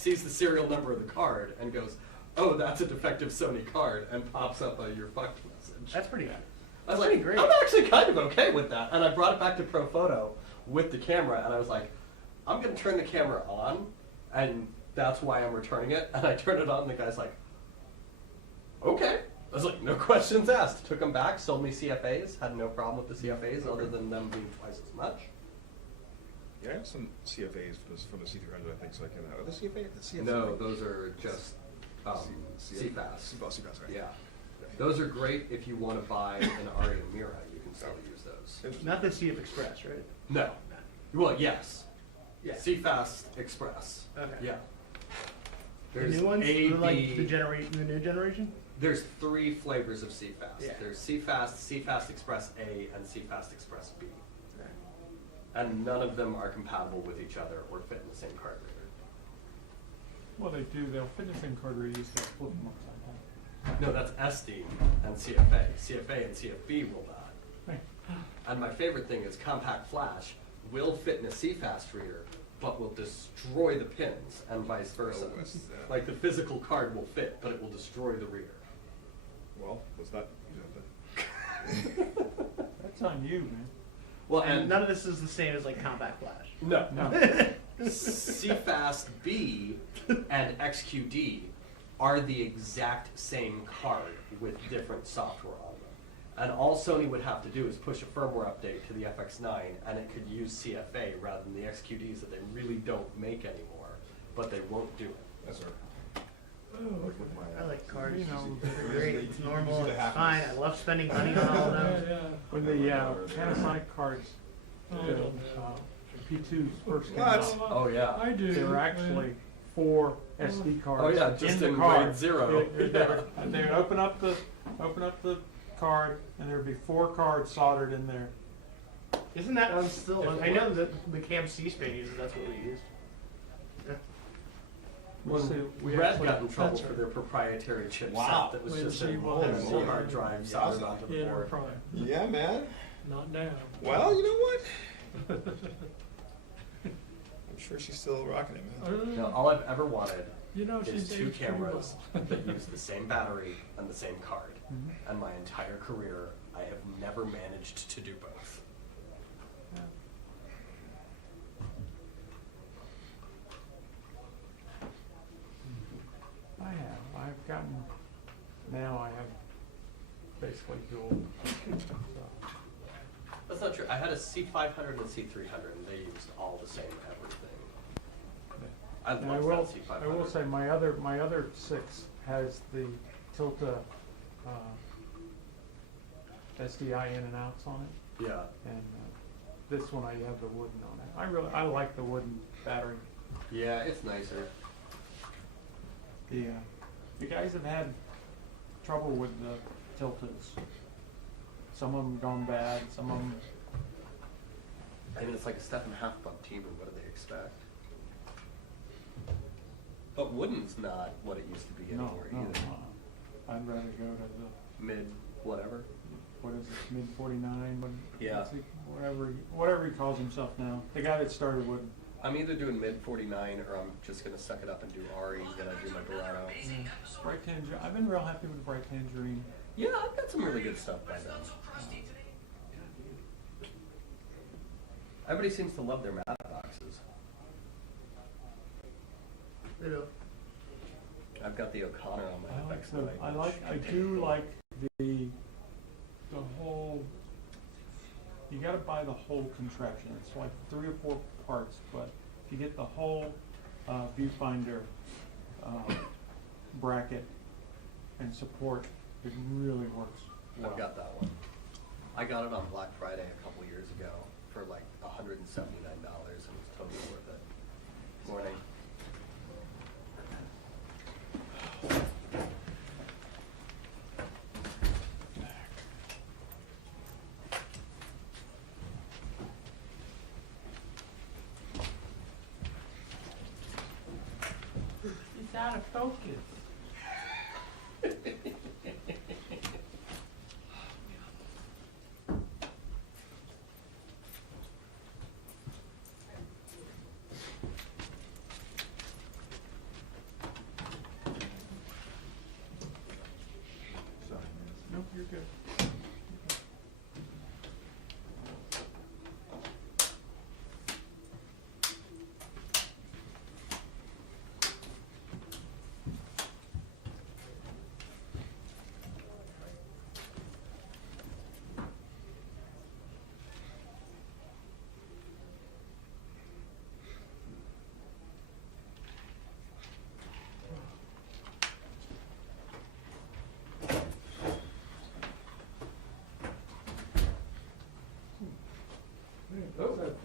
sees the serial number of the card and goes, "Oh, that's a defective Sony card," and pops up a "you're fucked" message. That's pretty good. I was That's like, pretty great. I'm actually kind of okay with that. And I brought it back to ProPhoto with the camera, and I was like, I'm going to turn the camera on, and that's why I'm returning it. And I turned it on, and the guy's like, okay. I was like, no questions asked. Took them back, sold me CFAs, had no problem with the CFAs other than them being twice as much. Yeah, I have some CFAs from the C300, I think, so I can. Are the CFA? No, those are just CFAS. CFAS, right? Yeah. Those are great if you want to buy an Aria Mira. You can still use those. Not the CF Express, right? No. Well, yes. Yeah. CFast Express. Okay. Yeah. The new ones? Like the new generation? There's 3 flavors of CFast. Yeah. There's CFast, CFast Express A, and CFast Express B. Okay. And none of them are compatible with each other or fit in the same card reader. Well, they do. They'll fit in the same card reader. You just flip them upside down. No, that's SD and CFA. CFA and CFB will not. Right. And my favorite thing is compact flash will fit in a CFast reader, but will destroy the pins, and vice versa. Oh, yes, yeah. Like the physical card will fit, but it will destroy the reader. Well, was that? That's on you, man. Well, And none of this is the same as like compact flash. no. No. CFast B and XQD are the exact same card with different software on them. And all Sony would have to do is push a firmware update to the FX9 and it could use CFA rather than the XQDs that they really don't make anymore, but they won't do it. That's right. I like cards. You know, They're great. It's normal. Easy to It's hack. fine. I love spending money on all of them. When the Panasonic cards, the P2s first came What? out, Oh yeah. I do. they were actually 4 SD cards. Oh yeah, just the in card. grade 0. And they would open up the card, and there would be 4 cards soldered in there. Isn't that one still? I know that the Cam C-SPAN uses. That's what we used. Yeah. When Red got in trouble for their proprietary chipset that was When just she a was whole hard drive soldered onto the in her board. prime. Yeah, man. Not now. Well, you know what? I'm sure she's still rocking it, man. No, all I've ever wanted You know, is she's 2 aged pretty cameras well. that use the same battery and the same card. Mhm. And my entire career, I have never managed to do both. I have. I've gotten, now I have basically dual. So. That's not true. I had a C500 and a C300, and they used all the same everything. I And I love will, that C500. I will say my other 6 has the Tilta SDI in and outs on it, Yeah. and this one I have the wooden on it. I like the wooden battery. Yeah, it's nicer. The guys have had trouble with the Tiltas. Some of them gone bad. Some of them. I mean, it's like a step and a half above T-Room. What do they expect? But wooden's not what it used to be No, anymore no. either. I'd rather go to the Mid, whatever. what is it, mid 49? Yeah. Whatever he calls himself now. The guy that started with. I'm either doing mid 49 or I'm just gonna suck it up and do Ari, then I do my Dorado. Bright Tangerine. I've been real happy with the Bright Tangerine. Yeah, I've got some really good stuff by them. Everybody seems to love their matte boxes. They do. I've got the O'Connor on my FX9. I do like the whole. You got to buy the whole contraption. It's like 3 or 4 parts, but if you get the whole viewfinder bracket and support, it really works well. I've got that one. I got it on Black Friday a couple years ago for like $179 and it was totally worth it. Morning. It's out of focus.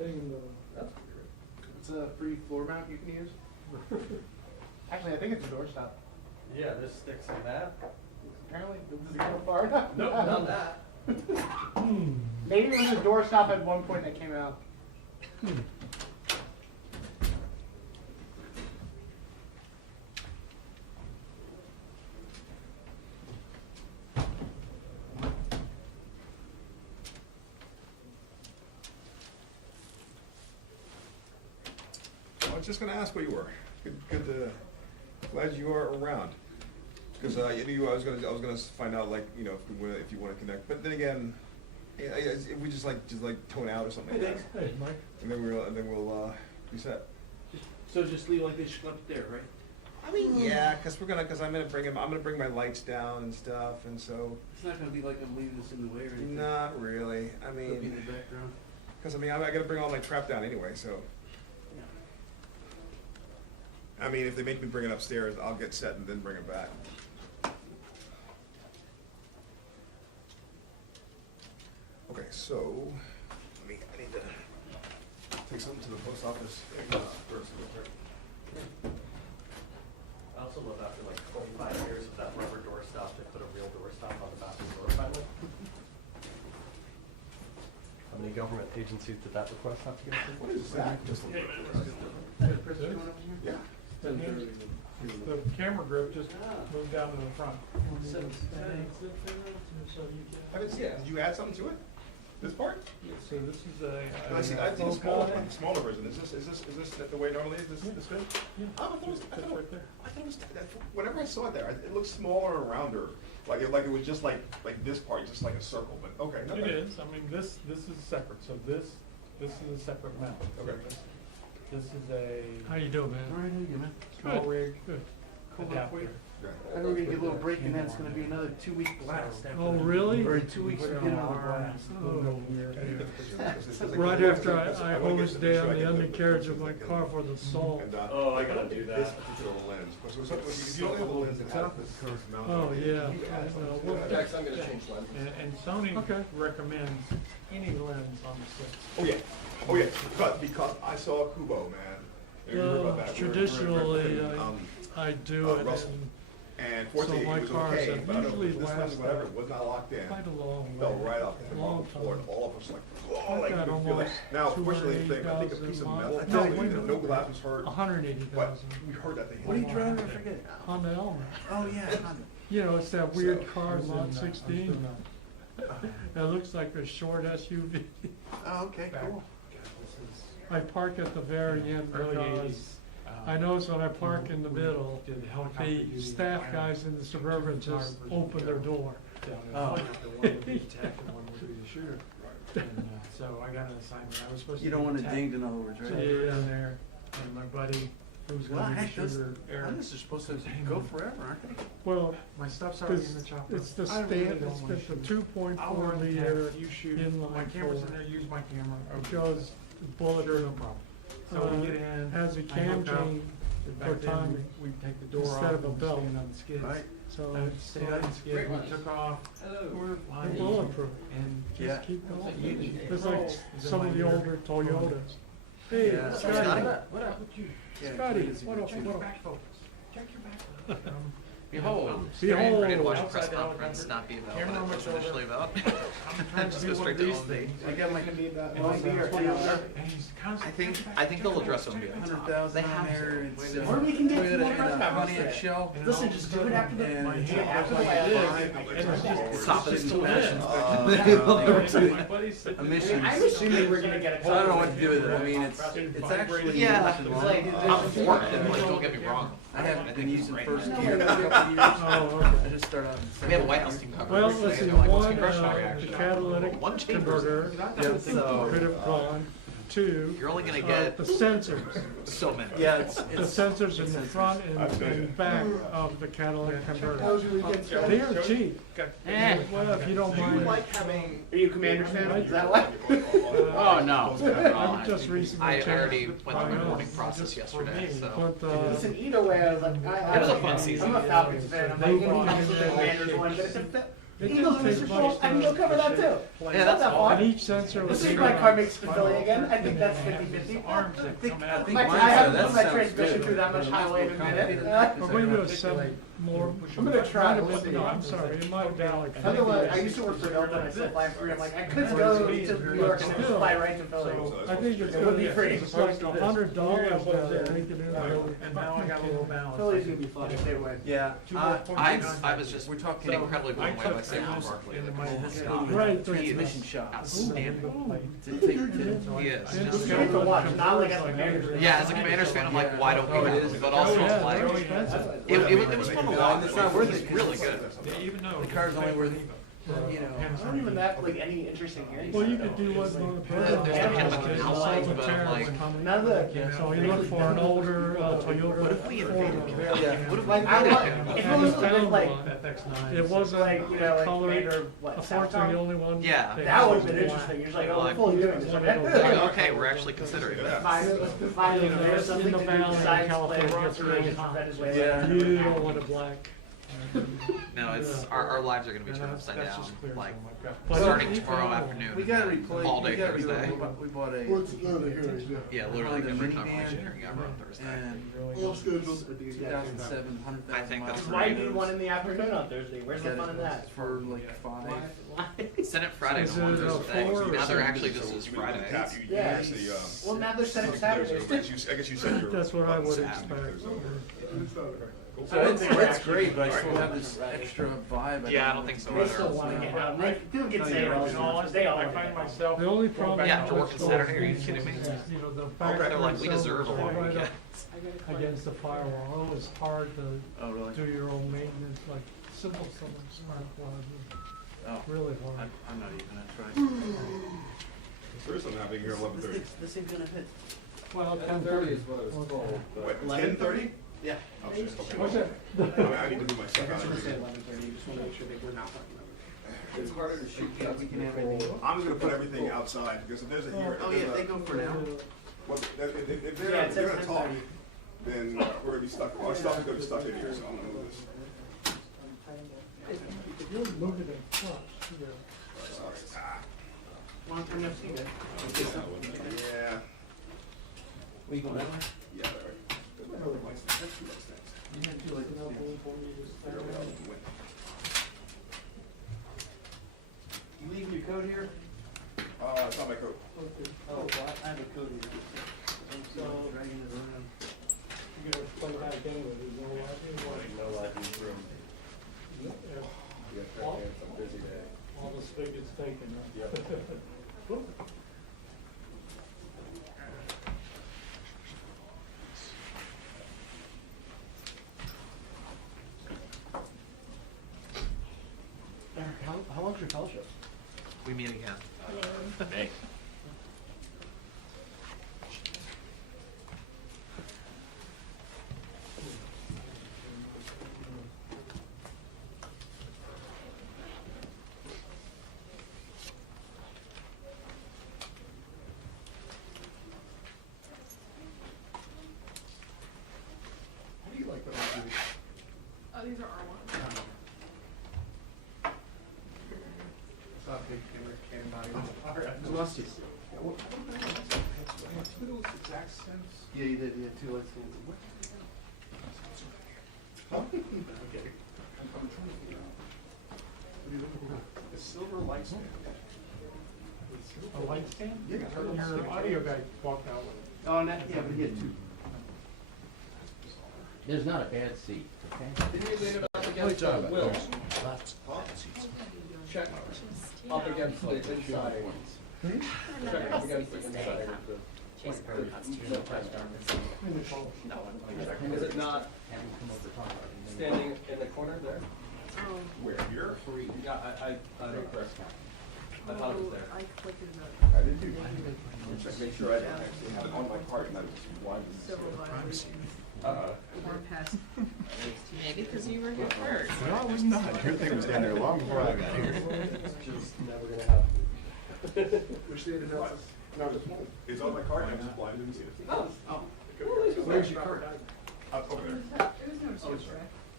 That's weird. It's a free floor mount you can use. Actually, I think it's a doorstop. Yeah, this sticks in that. Apparently, does it go far enough? Nope, not that. Maybe it was a doorstop at one point that came out. I was just gonna ask where you were. Good, glad you are around. Because I was gonna find out, like, you know, if you wanna connect, but then again, if we just tone out or something like that. Hey, Mike. And then we'll be set. So just leave like this up there, right? I mean, yeah, because I'm gonna bring my lights down and stuff, and so. It's not gonna be like I'm leaving this in the way or anything. Not really. I It'll be in mean, the background. because I gotta bring all my trap down anyway, so. I mean, if they make me bring it upstairs, I'll get set and then bring it back. Okay, so, I need to take something to the post office first. I also love after like 25 years of that rubber doorstop, they put a real doorstop on the bathroom door finally. How many government agencies did that request have to go to? What is that? Just a little bit. Yeah. The camera grip just moved down to the front. I didn't see it. Did you add something to it? This part? So this is a. I see the smaller version. Is this the way it normally is? This good? Yeah. Oh, I thought it was, Fits right there. whenever I saw it there, it looked smaller and rounder. Like it was just like this part, just like a circle, but okay. It is, I mean, this is separate, so this is a separate mount. Okay. This is a. How you doing, man? All right, how you doing, man? Small rig Cool, adapter. wait. I know we're gonna get a little break and then it's gonna be another 2-week blast after Oh, that. really? Or 2 weeks Put it again on on the blast. Oh. Right after I hosed down the undercarriage of my car for the salt. Oh, I gotta do that. This particular lens. If you don't have a lens that has this mount Oh, on it, yeah. Next, I'm gonna change lenses. And Sony Okay. recommends any lens on the six. Oh yeah, because I saw a Kubo, man. You heard about that? Traditionally, I do it, Russell. and And fortunately, So my it was cars okay, have but I don't know, usually this lens, last, whatever, it was not locked in. quite a long Fell way. right off the Long bottom floor, and time. all of us like, oh, I've like, got you can feel it. almost Now, fortunately, I think a 280,000 piece of miles. metal, No, I wait a think minute. no glass was hurt, but 180,000 we heard that thing. What are you driving, I forget? Honda Element. Oh, yeah, Honda. You know, it's that weird So, car, I was in, Lot I'm 16. still not- It looks like a short SUV. Oh, okay, cool. I park at the very end Early because 80s. I notice when I park in the middle, Did the helicopter the duty staff fire guys in the Suburban just photographers open their door. down in Oh. Florida, the one would be attacked and one would be the shooter. And so I got an assignment, I was supposed to. You don't be want it attacked. dinged in other words, So I right? went down there, and my buddy, who was Well, gonna be the heck, those shooter, Eric. Hondas are supposed to go forever, aren't they? Well, My stuff's already in the it's, chopper. it's the I really stand, don't it's wanna got the shoot. 2.4 I'll run the liter tech, you shoot, inline my camera's in four. there, use my camera. It goes bullet Sure, no problem. So we get in. has a I cam hook up, chain and for back then, timing we'd take the door off. instead of a and belt. stand on the skids. Right. So I would stay on the skids, Great we ones. took off, Hello. we're they're flying. bulletproof. And Yeah. Just keep going. Easy. It's like Is in some my of the ear. older Toyotas. Hey, Yeah. Scotty, What up? Yeah, Scotty, it's what up, Check what your up? back focus. Check your back focus. Behold. Behold. Ready to watch a Outside press the conference, helicopter. not be about Camera what on it my was shoulder. initially about. I'm trying to Just do go one straight of to these home. things. I got my And beer. he's constantly. I think they'll address them. 100,000 on there. It's, Or we can do Toyota more and press a conference. Pontiac Shell. And Listen, all just of do a it after the- sudden, my And hand after goes the like flag, this, and it's just- Top of it's his just passion. My buddy's sitting there. Emissions. I'm assuming we're gonna get a. So I don't know what to do with it. I mean, it's actually. Yeah, it's like- I'm for it, like, don't get me wrong. I haven't been using great. first gear in a couple of years. Oh, okay. I just started on. We have a White House team cover. Well, let's see, They're like, what's one, congressional the reaction? catalytic One chamber. converter Yeah, So could have gone. Two, you're only gonna the get sensors. so many. Yeah, The sensors in the front and back of the catalytic converter. They are cheap. Well, if you don't Do you mind. like having? Are you a Commander's fan? Is that why? Oh, no. I've just recently I changed already went through the my voting own. process Just for yesterday, me. so. But, Listen, either way, I was like, It was a fun season. I'm a Falcons fan. I'm like, They you know, want I'm to the get Commanders that one, but shit. It Eagles didn't in the take Super much Bowl, I can go to cover that shape too. play. Yeah, that's Not that all. far. And each sensor This was is made my on car makes final Philly again. I think and that's then it has 50-50. these arms that come out. I mine haven't said put my that transmission sounds through that much good. highway in a minute. Or maybe it was some more. I'm gonna try, might have we'll been- see. No, I'm sorry, it might have been like. Otherwise, I used to work for Delta and I still fly free. I'm like, I could go to New York and then just fly right to Philly. So I think it's It would be gonna free. it's like $100 now to make it in there. And now I got a little balance. Philly's gonna be fun if they win. Yeah, Two more points I of was just We're talking- incredibly blown I away by took Saquon this Barkley. into my- Right, Transmission shot. Outstanding. He Yes. It's great to watch, not like as a manager. Yeah, as a Commanders fan, I'm like, why don't we have him? But also, yeah, like, they're expensive. it was fun to watch. It's not worth it. Really good. Yeah, even though. The car's only worth, you know. I don't even have like any interesting hearings. Well, you could do what's going to There's no kind of outlines, but like, None of the. So you look for an older Toyota. what if we invaded him? Yeah. What if we Like, I invaded want, him? if it was a bit like, It wasn't like, you know, like colored. Commander, what, Unfortunately, the Southtown? only one. Yeah. they That would've had been was interesting, black. you're just like, oh, we're Like, fully doing this. Okay, we're actually considering that. Finally, there's something In the to do valley in besides play California, against it's really against hot. Venezuela. Yeah. You don't want a black. No, it's our lives are gonna be turned upside down. Like But starting if- tomorrow afternoon. We gotta replace. All day we gotta do Thursday. We bought a. Yeah, literally Honda every minivan confirmation hearing got on Thursday. And All scheduled. 2007, 100,000 I think that's miles. Why do you want in the afternoon on Thursday? Where's the fun in that? For like 5. Senate Friday Is on it, Thursday. four or Now they're six? actually just as Friday. Yeah. Well, now they're setting Saturdays. I guess you said you're. That's what I would Saturday, expect. So it's great, but I still have this extra vibe. Yeah, I don't think so They still either. want to get out. They do get sales, they all I want to find get out. myself. The only problem. Yeah, with to work on those Saturday, are you is, kidding me? You know, the fact They're that like, we it's deserve a long right weekend. up against the firewall, it's hard to Oh, really? do your own maintenance, like simple smart plug, Oh, really hard. I'm not even gonna try. There's something happening here at 11:30. This ain't gonna hit. Well, 10:30 is what I was told, but. What, 10:30? Yeah. Oh, shit, okay. What's that? I need to move my stuff out. You just want to make sure that we're not talking about it. It's harder to shoot guns We can have before- everything. I'm just gonna put everything outside, because if there's a hearing. Oh, yeah, they go for now. Well, if Yeah, they're, it if they're says gonna talk, 10:30. then we're gonna be stuck, our stuff is gonna be stuck in here, so I'm gonna move this. You're moving it front, yeah. Ah, Long term FC guy. yeah, We going that way? yeah, all right. There's my other lights. That's two lights next. You had two like this. Figure out what else we went. You leaving your coat here? It's not my coat. Oh, well, I have a coat here. I'm still dragging it around. You're gonna play that again with it, no idea No light in this room. what. Yeah, Friday, it's a busy day. All the spigots taken, huh? Yep. Eric, how long's your fellowship? We meet again. Hey. What do you like about this? These are R1s. It's not a big cannon body. It's musty. Exact sense. Yeah, you did, yeah, two lights. Huh? Okay. I'm trying to figure out. What are you looking for? The silver light stand. A light stand? Yeah. Your audio guy walked out with it. Oh, and that, yeah, but he had two. There's not a bad seat, okay? Didn't you lean up against the wheels? Check up against the inside. Check up against the inside of the. Is it not standing in the corner there? Where, here? Yeah, I thought it was there. I clicked it up. I did too. Check, make sure I don't actually have it on my card, not just blind. Several violations. Uh-uh. Or past. Maybe because you were here first. No, I was not. Your thing was down there long before I got here. Just never gonna happen. Which day did that? No, this one. It's on my card, I'm just blind, didn't see it. Oh. Where's your card? Up over there. There was no distract.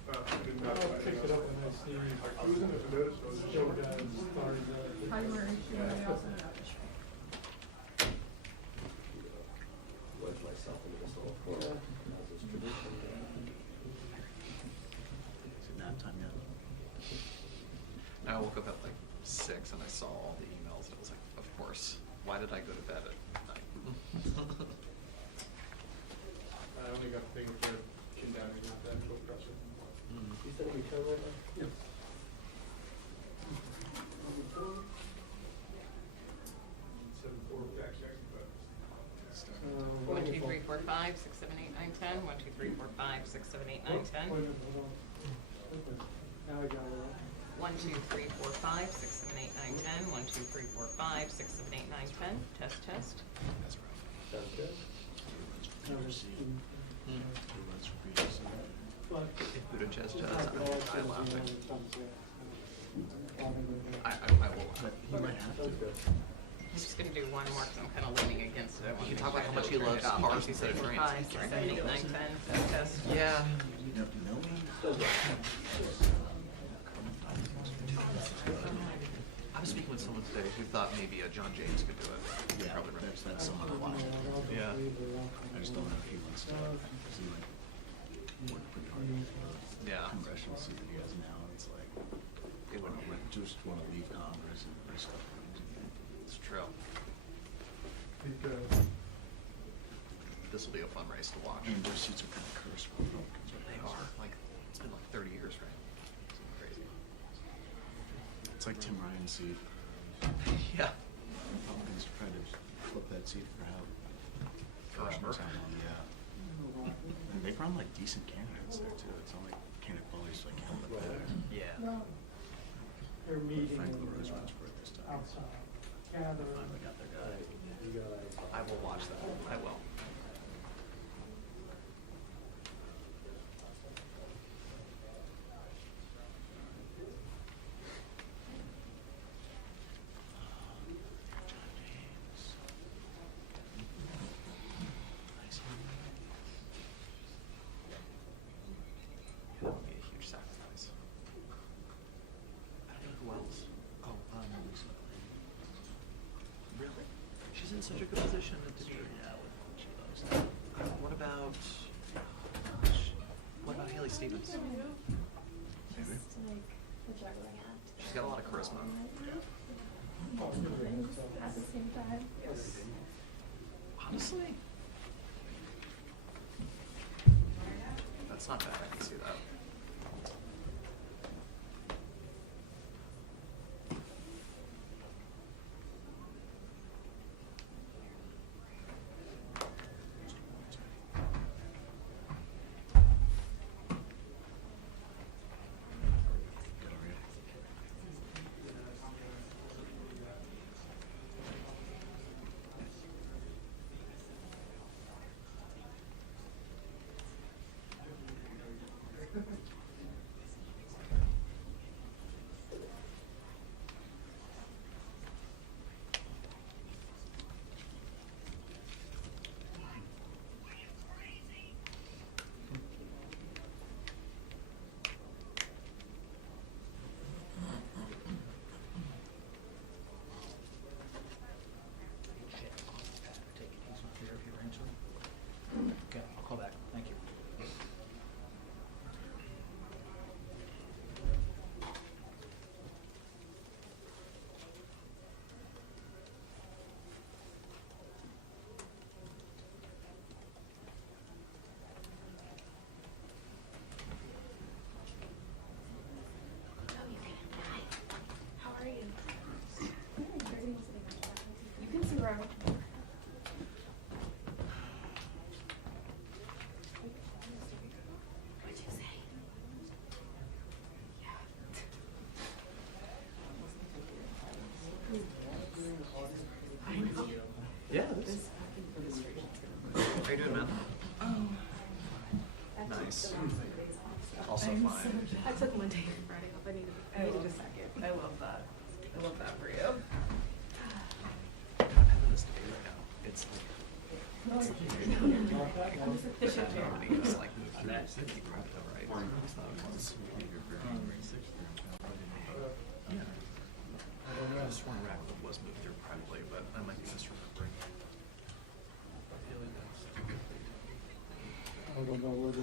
I'll pick it up when I see Joe guys started Primary issue, and I also Wedge myself into this little corner, as is tradition. I woke up at like 6 and I saw all the emails and it was like, of course, why did I go to bed at night? I only got things for condemning, not the actual pressure. You said we turn right now? Yep. One, two, three, four, five, 6, 7, 8, 9, 10. 1, 2, 3, 4, 5, 6, 7, 8, 9, 10. Now I got it. 1, 2, 3, 4, 5, 6, 7, 8, 9, 10. 1, 2, 3, 4, 5, 6, 7, 8, 9, 10. Test, test. Sounds good. If Buttigieg does, I laugh. I will laugh. He might have to. I'm just going to do one more because I'm kind of leaning against it. I want You to can talk make about sure how I much he don't loves turn it cars off. 1, 2, 3, instead of 4, trains. 5, 6, 7, 8, 9, 10. Test, test. Yeah. You know me? I was speaking with someone today who thought maybe John James could do it. Yeah, Probably right. that's someone to watch. Yeah. I just don't know if he wants to, because he like worked pretty hard on the Yeah. congressional seat that he has now. It's like, It would I just want to leave Congress and do stuff. It's true. This will be a fun race to watch. I mean, those seats are kind of cursed. They are. Like, it's been like 30 years, right? It's crazy. It's like Tim Ryan's seat. Yeah. Republicans tried to flip that seat for how Forever. Yeah. And they run like decent candidates there too. It's not like candidate bullies like him, but Yeah. They're meeting. Frank LaRose runs for it this time. Outside. They finally got their guy. I will watch that. I will. That would be a huge sacrifice. I don't know who else. Oh, really? She's in such a good position at the What about Haley Stevens? Just like the juggling act. She's got a lot of charisma. At the same time. Honestly, that's not bad. I can see that. Okay, I'll call back. Thank you. How are you? You can see where I'm. What'd you say? Yeah. I know. Yeah, this. How you doing, man? Nice. Also fine. I took Monday and Friday off. I needed a second. I love that. I love that for you. I'm having this day right now. It's like. It's like moving. It's like moving. It's crypto, right? It's not. It's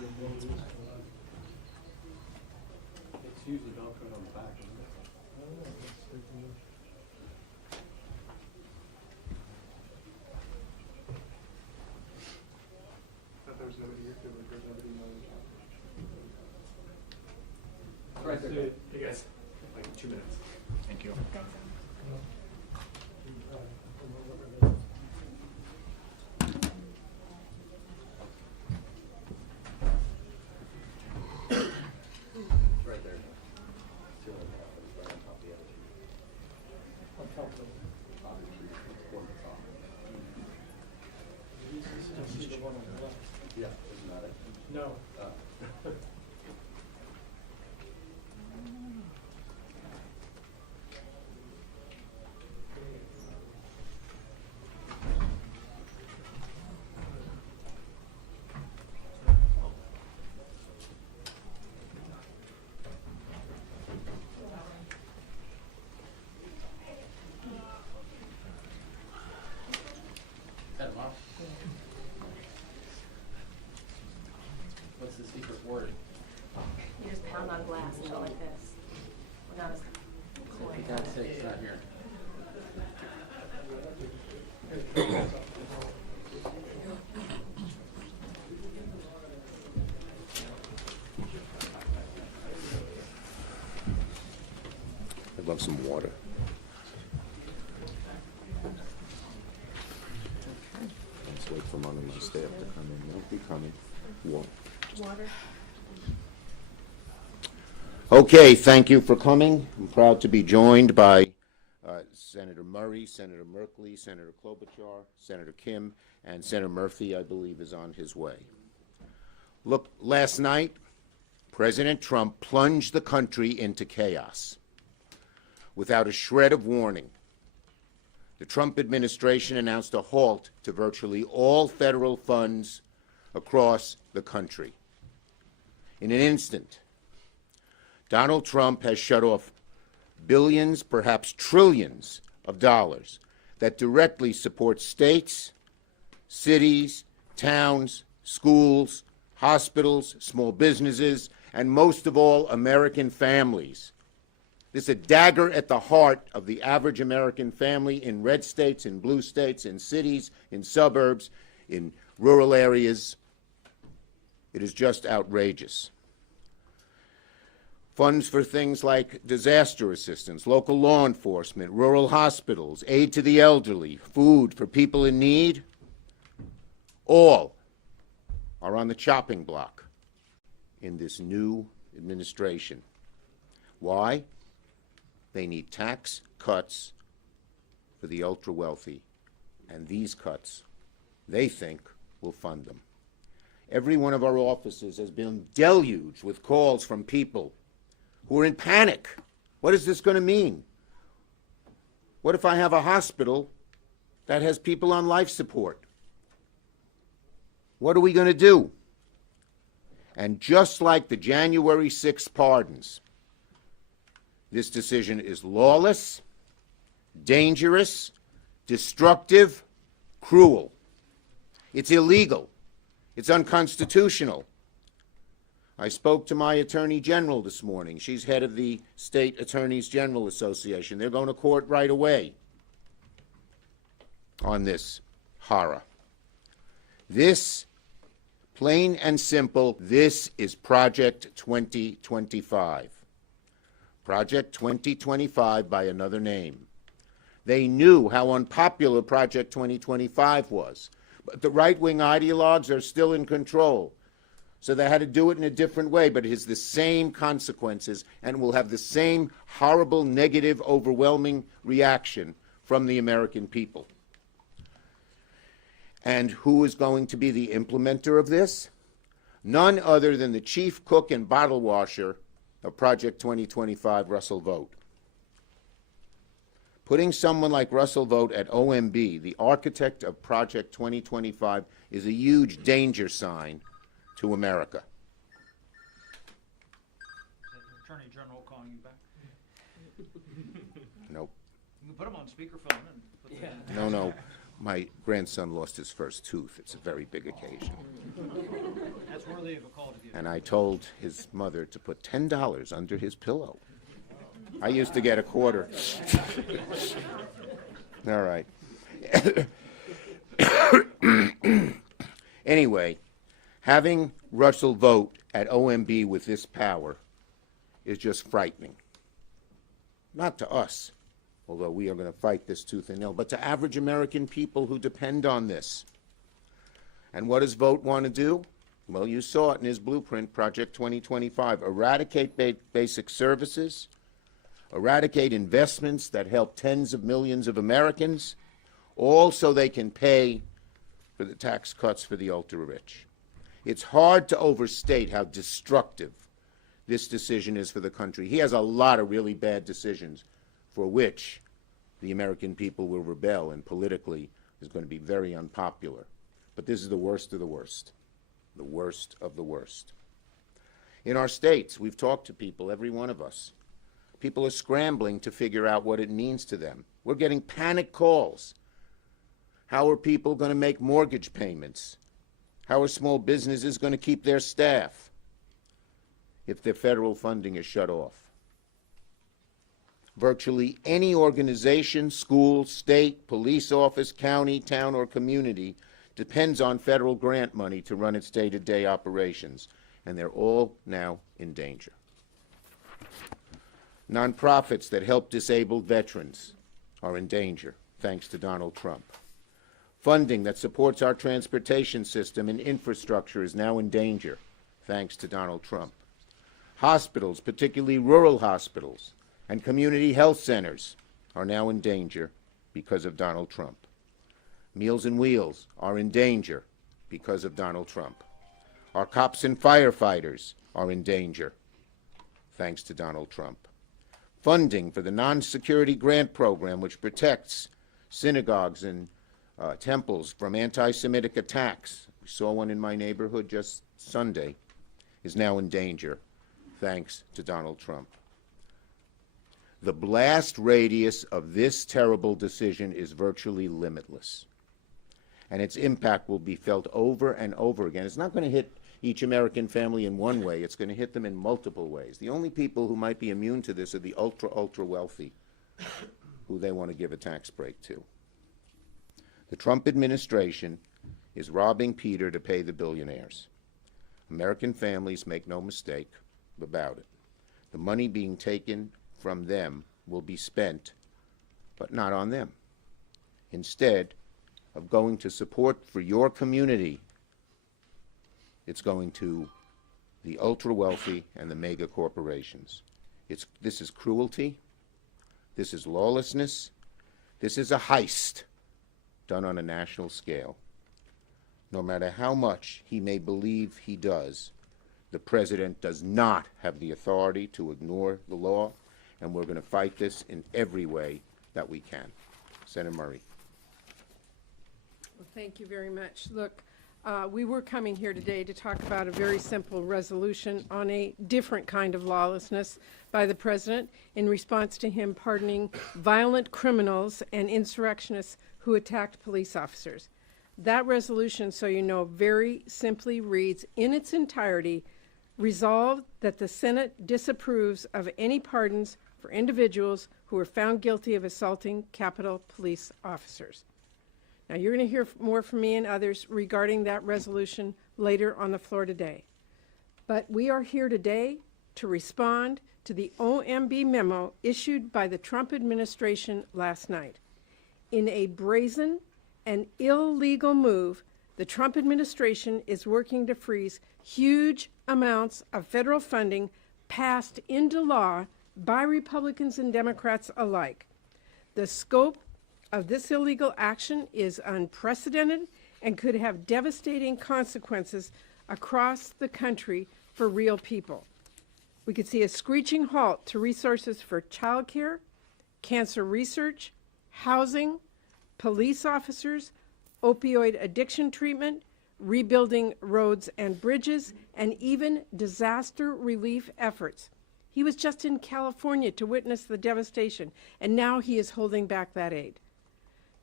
It's usually Velcroed on the back, isn't it? Thought there was nobody here, there's nobody It's right there. Hey guys, like 2 minutes. Thank you. It's right there. Two and a half, but it's right on top of the other two. Obviously, it's one that's off. Yeah, isn't that it? No. Set 'em off. What's the secret word? You just pound on glass and go like this. Well, not as coy. For God's sake, it's not here. I'd love some water. Let's wait for one of my staff to come in. They'll be coming. Water. Okay, thank you for coming. I'm proud to be joined by Senator Murray, Senator Merkley, Senator Klobuchar, Senator Kim, and Senator Murphy, I believe, is on his way. Look, last night, President Trump plunged the country into chaos without a shred of warning. The Trump administration announced a halt to virtually all federal funds across the country. In an instant, Donald Trump has shut off billions, perhaps trillions of dollars that directly support states, cities, towns, schools, hospitals, small businesses, and most of all, American families. This is a dagger at the heart of the average American family in red states, in blue states, in cities, in suburbs, in rural areas. It is just outrageous. Funds for things like disaster assistance, local law enforcement, rural hospitals, aid to the elderly, food for people in need, all are on the chopping block in this new administration. Why? They need tax cuts for the ultra-wealthy, and these cuts, they think, will fund them. Every one of our offices has been deluged with calls from people who are in panic. What is this going to mean? What if I have a hospital that has people on life support? What are we going to do? And just like the January 6th pardons, this decision is lawless, dangerous, destructive, cruel. It's illegal. It's unconstitutional. I spoke to my Attorney General this morning. She's head of the State Attorneys General Association. They're going to court right away on this horror. This, plain and simple, this is Project 2025. Project 2025 by another name. They knew how unpopular Project 2025 was, but the right-wing ideologues are still in control. So they had to do it in a different way, but it has the same consequences and will have the same horrible, negative, overwhelming reaction from the American people. And who is going to be the implementer of this? None other than the chief cook and bottle washer of Project 2025, Russell Vought. Putting someone like Russell Vought at OMB, the architect of Project 2025, is a huge danger sign to America. Attorney General calling you back? Nope. You can put him on speakerphone and put No. my grandson lost his first tooth. It's a very big occasion. That's worthy of a call to you. And I told his mother to put $10 under his pillow. I used to get a quarter. All right. Anyway, having Russell vote at OMB with this power is just frightening. Not to us, although we are going to fight this tooth and nail, but to average American people who depend on this. And what does Vogt want to do? Well, you saw it in his blueprint, Project 2025. Eradicate basic services, eradicate investments that help tens of millions of Americans, all so they can pay for the tax cuts for the ultra-rich. It's hard to overstate how destructive this decision is for the country. He has a lot of really bad decisions for which the American people will rebel, and politically is going to be very unpopular. But this is the worst of the worst. The worst of the worst. In our states, we've talked to people, every one of us. People are scrambling to figure out what it means to them. We're getting panic calls. How are people going to make mortgage payments? How are small businesses going to keep their staff if their federal funding is shut off? Virtually any organization, school, state, police office, county, town, or community depends on federal grant money to run its day-to-day operations, and they're all now in danger. Nonprofits that help disabled veterans are in danger, thanks to Donald Trump. Funding that supports our transportation system and infrastructure is now in danger, thanks to Donald Trump. Hospitals, particularly rural hospitals, and community health centers are now in danger because of Donald Trump. Meals and Wheels are in danger because of Donald Trump. Our cops and firefighters are in danger thanks to Donald Trump. Funding for the non-security grant program, which protects synagogues and temples from anti-Semitic attacks, we saw one in my neighborhood just Sunday, is now in danger thanks to Donald Trump. The blast radius of this terrible decision is virtually limitless, and its impact will be felt over and over again. It's not going to hit each American family in one way. It's going to hit them in multiple ways. The only people who might be immune to this are the ultra wealthy, who they want to give a tax break to. The Trump administration is robbing Peter to pay the billionaires. American families, make no mistake about it. The money being taken from them will be spent, but not on them. Instead of going to support for your community, it's going to the ultra-wealthy and the mega corporations. This is cruelty. This is lawlessness. This is a heist done on a national scale. No matter how much he may believe he does, the president does not have the authority to ignore the law, and we're going to fight this in every way that we can. Senator Murray. Well, thank you very much. Look, we were coming here today to talk about a very simple resolution on a different kind of lawlessness by the president in response to him pardoning violent criminals and insurrectionists who attacked police officers. That resolution, so you know, very simply reads in its entirety, resolved that the Senate disapproves of any pardons for individuals who were found guilty of assaulting Capitol Police officers. Now, you're going to hear more from me and others regarding that resolution later on the floor today. But we are here today to respond to the OMB memo issued by the Trump administration last night. In a brazen and illegal move, the Trump administration is working to freeze huge amounts of federal funding passed into law by Republicans and Democrats alike. The scope of this illegal action is unprecedented and could have devastating consequences across the country for real people. We could see a screeching halt to resources for child care, cancer research, housing, police officers, opioid addiction treatment, rebuilding roads and bridges, and even disaster relief efforts. He was just in California to witness the devastation, and now he is holding back that aid.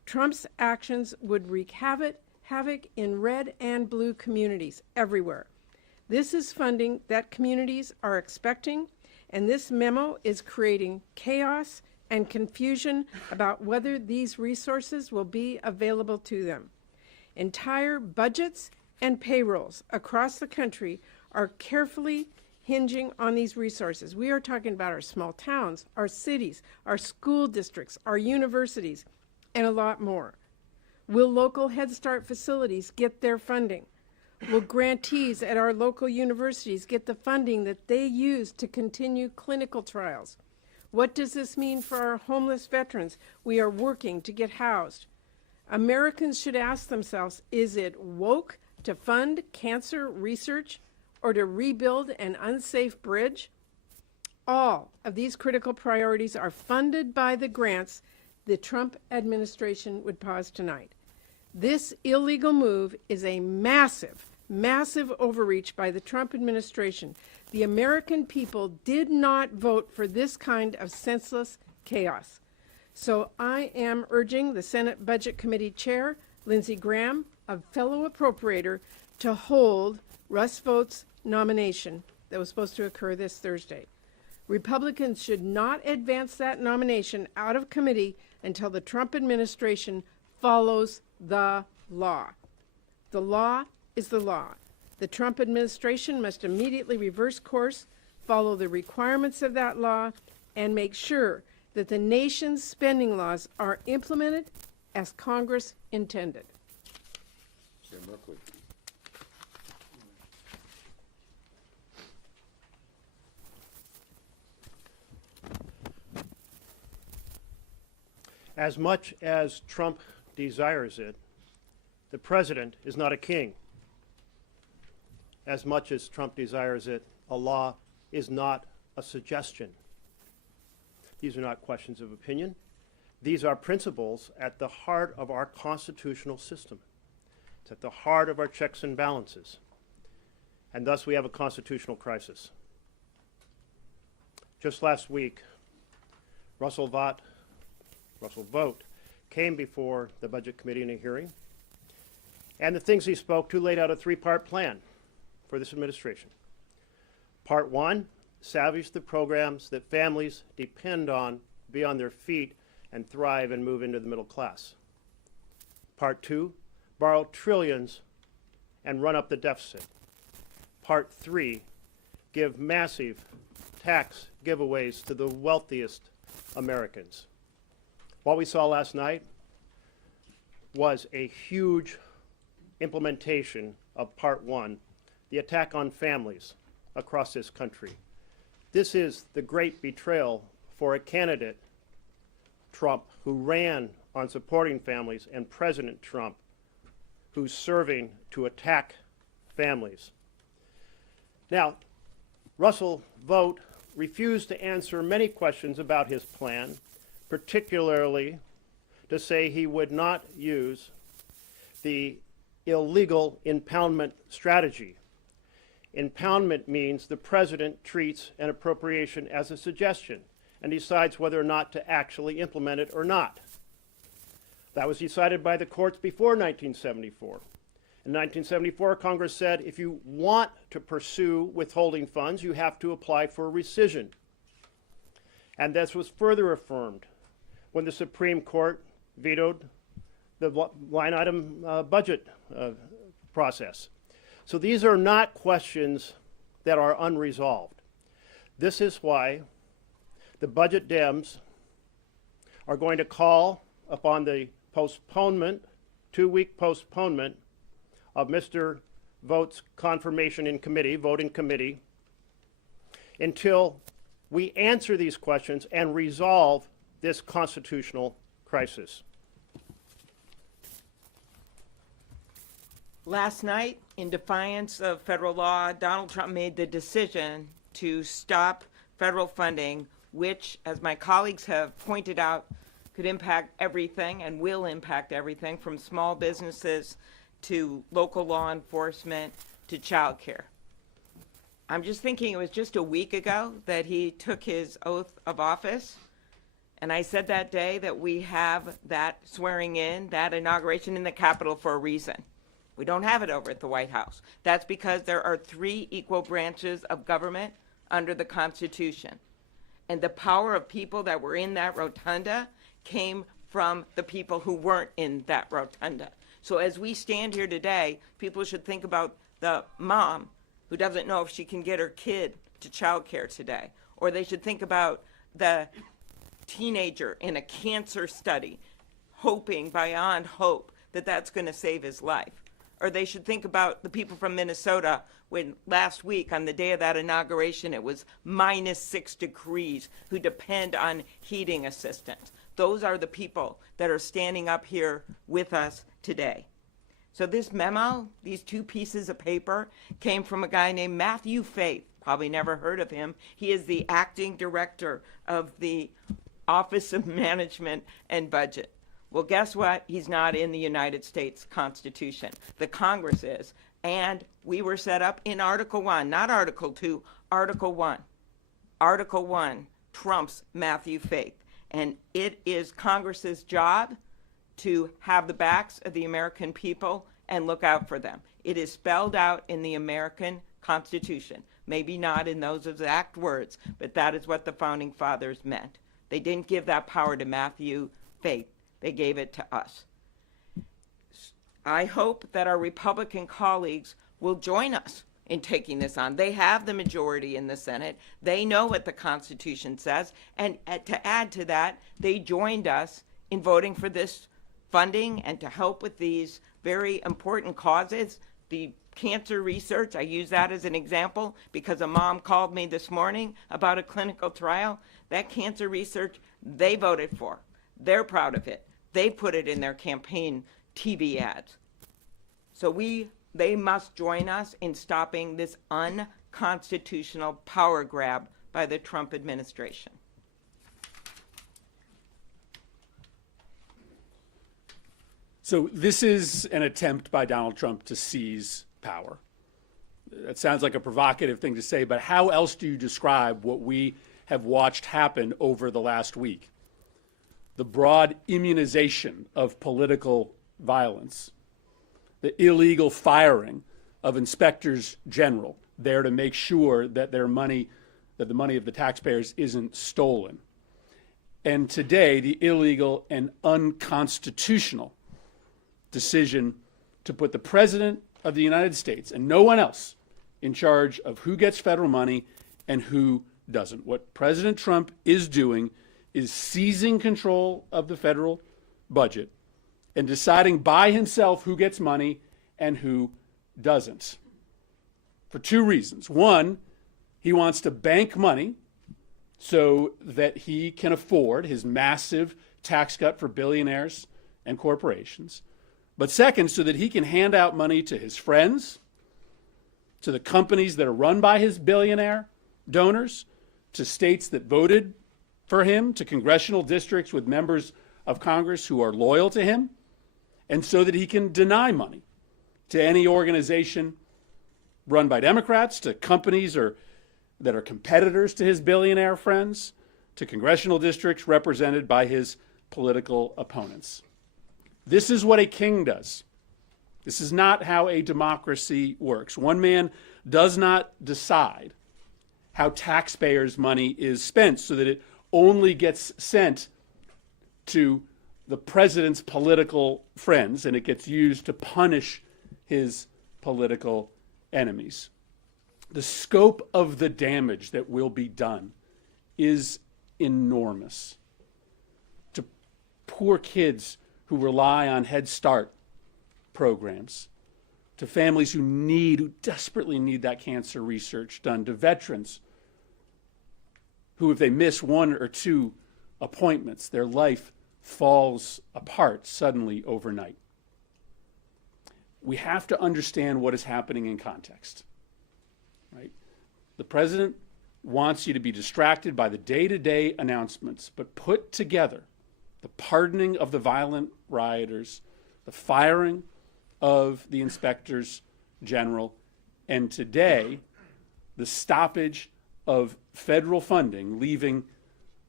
Trump's actions would wreak havoc in red and blue communities everywhere. This is funding that communities are expecting, and this memo is creating chaos and confusion about whether these resources will be available to them. Entire budgets and payrolls across the country are carefully hinging on these resources. We are talking about our small towns, our cities, our school districts, our universities, and a lot more. Will local Head Start facilities get their funding? Will grantees at our local universities get the funding that they use to continue clinical trials? What does this mean for our homeless veterans we are working to get housed? Americans should ask themselves, is it woke to fund cancer research or to rebuild an unsafe bridge? All of these critical priorities are funded by the grants the Trump administration would pause tonight. This illegal move is a massive, massive overreach by the Trump administration. The American people did not vote for this kind of senseless chaos. So I am urging the Senate Budget Committee Chair, Lindsey Graham, a fellow appropriator, to hold Russ Vought's nomination that was supposed to occur this Thursday. Republicans should not advance that nomination out of committee until the Trump administration follows the law. The law is the law. The Trump administration must immediately reverse course, follow the requirements of that law, and make sure that the nation's spending laws are implemented as Congress intended. Senator Merkley. As much as Trump desires it, the president is not a king. As much as Trump desires it, a law is not a suggestion. These are not questions of opinion. These are principles at the heart of our constitutional system. It's at the heart of our checks and balances. And thus we have a constitutional crisis. Just last week, Russell Vogt came before the Budget Committee in a hearing, and the things he spoke to laid out a three-part plan for this administration. Part one, salvage the programs that families depend on, be on their feet, and thrive and move into the middle class. Part two, borrow trillions and run up the deficit. Part three, give massive tax giveaways to the wealthiest Americans. What we saw last night was a huge implementation of Part 1, the attack on families across this country. This is the great betrayal for a candidate, Trump, who ran on supporting families, and President Trump, who's serving to attack families. Now, Russell Vogt refused to answer many questions about his plan, particularly to say he would not use the illegal impoundment strategy. Impoundment means the president treats an appropriation as a suggestion and decides whether or not to actually implement it or not. That was decided by the courts before 1974. In 1974, Congress said if you want to pursue withholding funds, you have to apply for rescission. And this was further affirmed when the Supreme Court vetoed the line item budget process. So these are not questions that are unresolved. This is why the budget Dems are going to call upon the postponement, 2-week postponement of Mr. Vogt's confirmation in committee, vote in committee, until we answer these questions and resolve this constitutional crisis. Last night, in defiance of federal law, Donald Trump made the decision to stop federal funding, which, as my colleagues have pointed out, could impact everything and will impact everything from small businesses to local law enforcement to child care. I'm just thinking it was just a week ago that he took his oath of office, And I said that day that we have that swearing in, that inauguration in the Capitol for a reason. We don't have it over at the White House. That's because there are 3 equal branches of government under the Constitution. And the power of people that were in that rotunda came from the people who weren't in that rotunda. So as we stand here today, people should think about the mom who doesn't know if she can get her kid to childcare today. Or they should think about the teenager in a cancer study, hoping beyond hope that that's going to save his life. Or they should think about the people from Minnesota when last week on the day of that inauguration it was -6 degrees, who depend on heating assistance. Those are the people that are standing up here with us today. So this memo, these 2 pieces of paper, came from a guy named Matthew Faith. Probably never heard of him. He is the acting director of the Office of Management and Budget. Well, guess what? He's not in the United States Constitution. The Congress is. And we were set up in Article 1, not Article 2, Article 1. Article 1 trumps Matthew Faith. And it is Congress's job to have the backs of the American people and look out for them. It is spelled out in the American Constitution. Maybe not in those exact words, but that is what the Founding Fathers meant. They didn't give that power to Matthew Faith. They gave it to us. I hope that our Republican colleagues will join us in taking this on. They have the majority in the Senate. They know what the Constitution says. And to add to that, they joined us in voting for this funding and to help with these very important causes. The cancer research, I use that as an example because a mom called me this morning about a clinical trial. That cancer research, they voted for. They're proud of it. They put it in their campaign TV ads. So they must join us in stopping this unconstitutional power grab by the Trump administration. So this is an attempt by Donald Trump to seize power. That sounds like a provocative thing to say, but how else do you describe what we have watched happen over the last week? The broad immunization of political violence, the illegal firing of inspectors general there to make sure that their money, that the money of the taxpayers isn't stolen. And today, the illegal and unconstitutional decision to put the President of the United States and no one else in charge of who gets federal money and who doesn't. What President Trump is doing is seizing control of the federal budget and deciding by himself who gets money and who doesn't. For 2 reasons. One, he wants to bank money so that he can afford his massive tax cut for billionaires and corporations. But second, so that he can hand out money to his friends, to the companies that are run by his billionaire donors, to states that voted for him, to congressional districts with members of Congress who are loyal to him, and so that he can deny money to any organization run by Democrats, to companies that are competitors to his billionaire friends, to congressional districts represented by his political opponents. This is what a king does. This is not how a democracy works. One man does not decide how taxpayers' money is spent so that it only gets sent to the president's political friends and it gets used to punish his political enemies. The scope of the damage that will be done is enormous. To poor kids who rely on Head Start programs, to families who desperately need that cancer research done, to veterans who, if they miss 1 or 2 appointments, their life falls apart suddenly overnight. We have to understand what is happening in context, right? The president wants you to be distracted by the day-to-day announcements, but put together the pardoning of the violent rioters, the firing of the inspectors general, and today, the stoppage of federal funding, leaving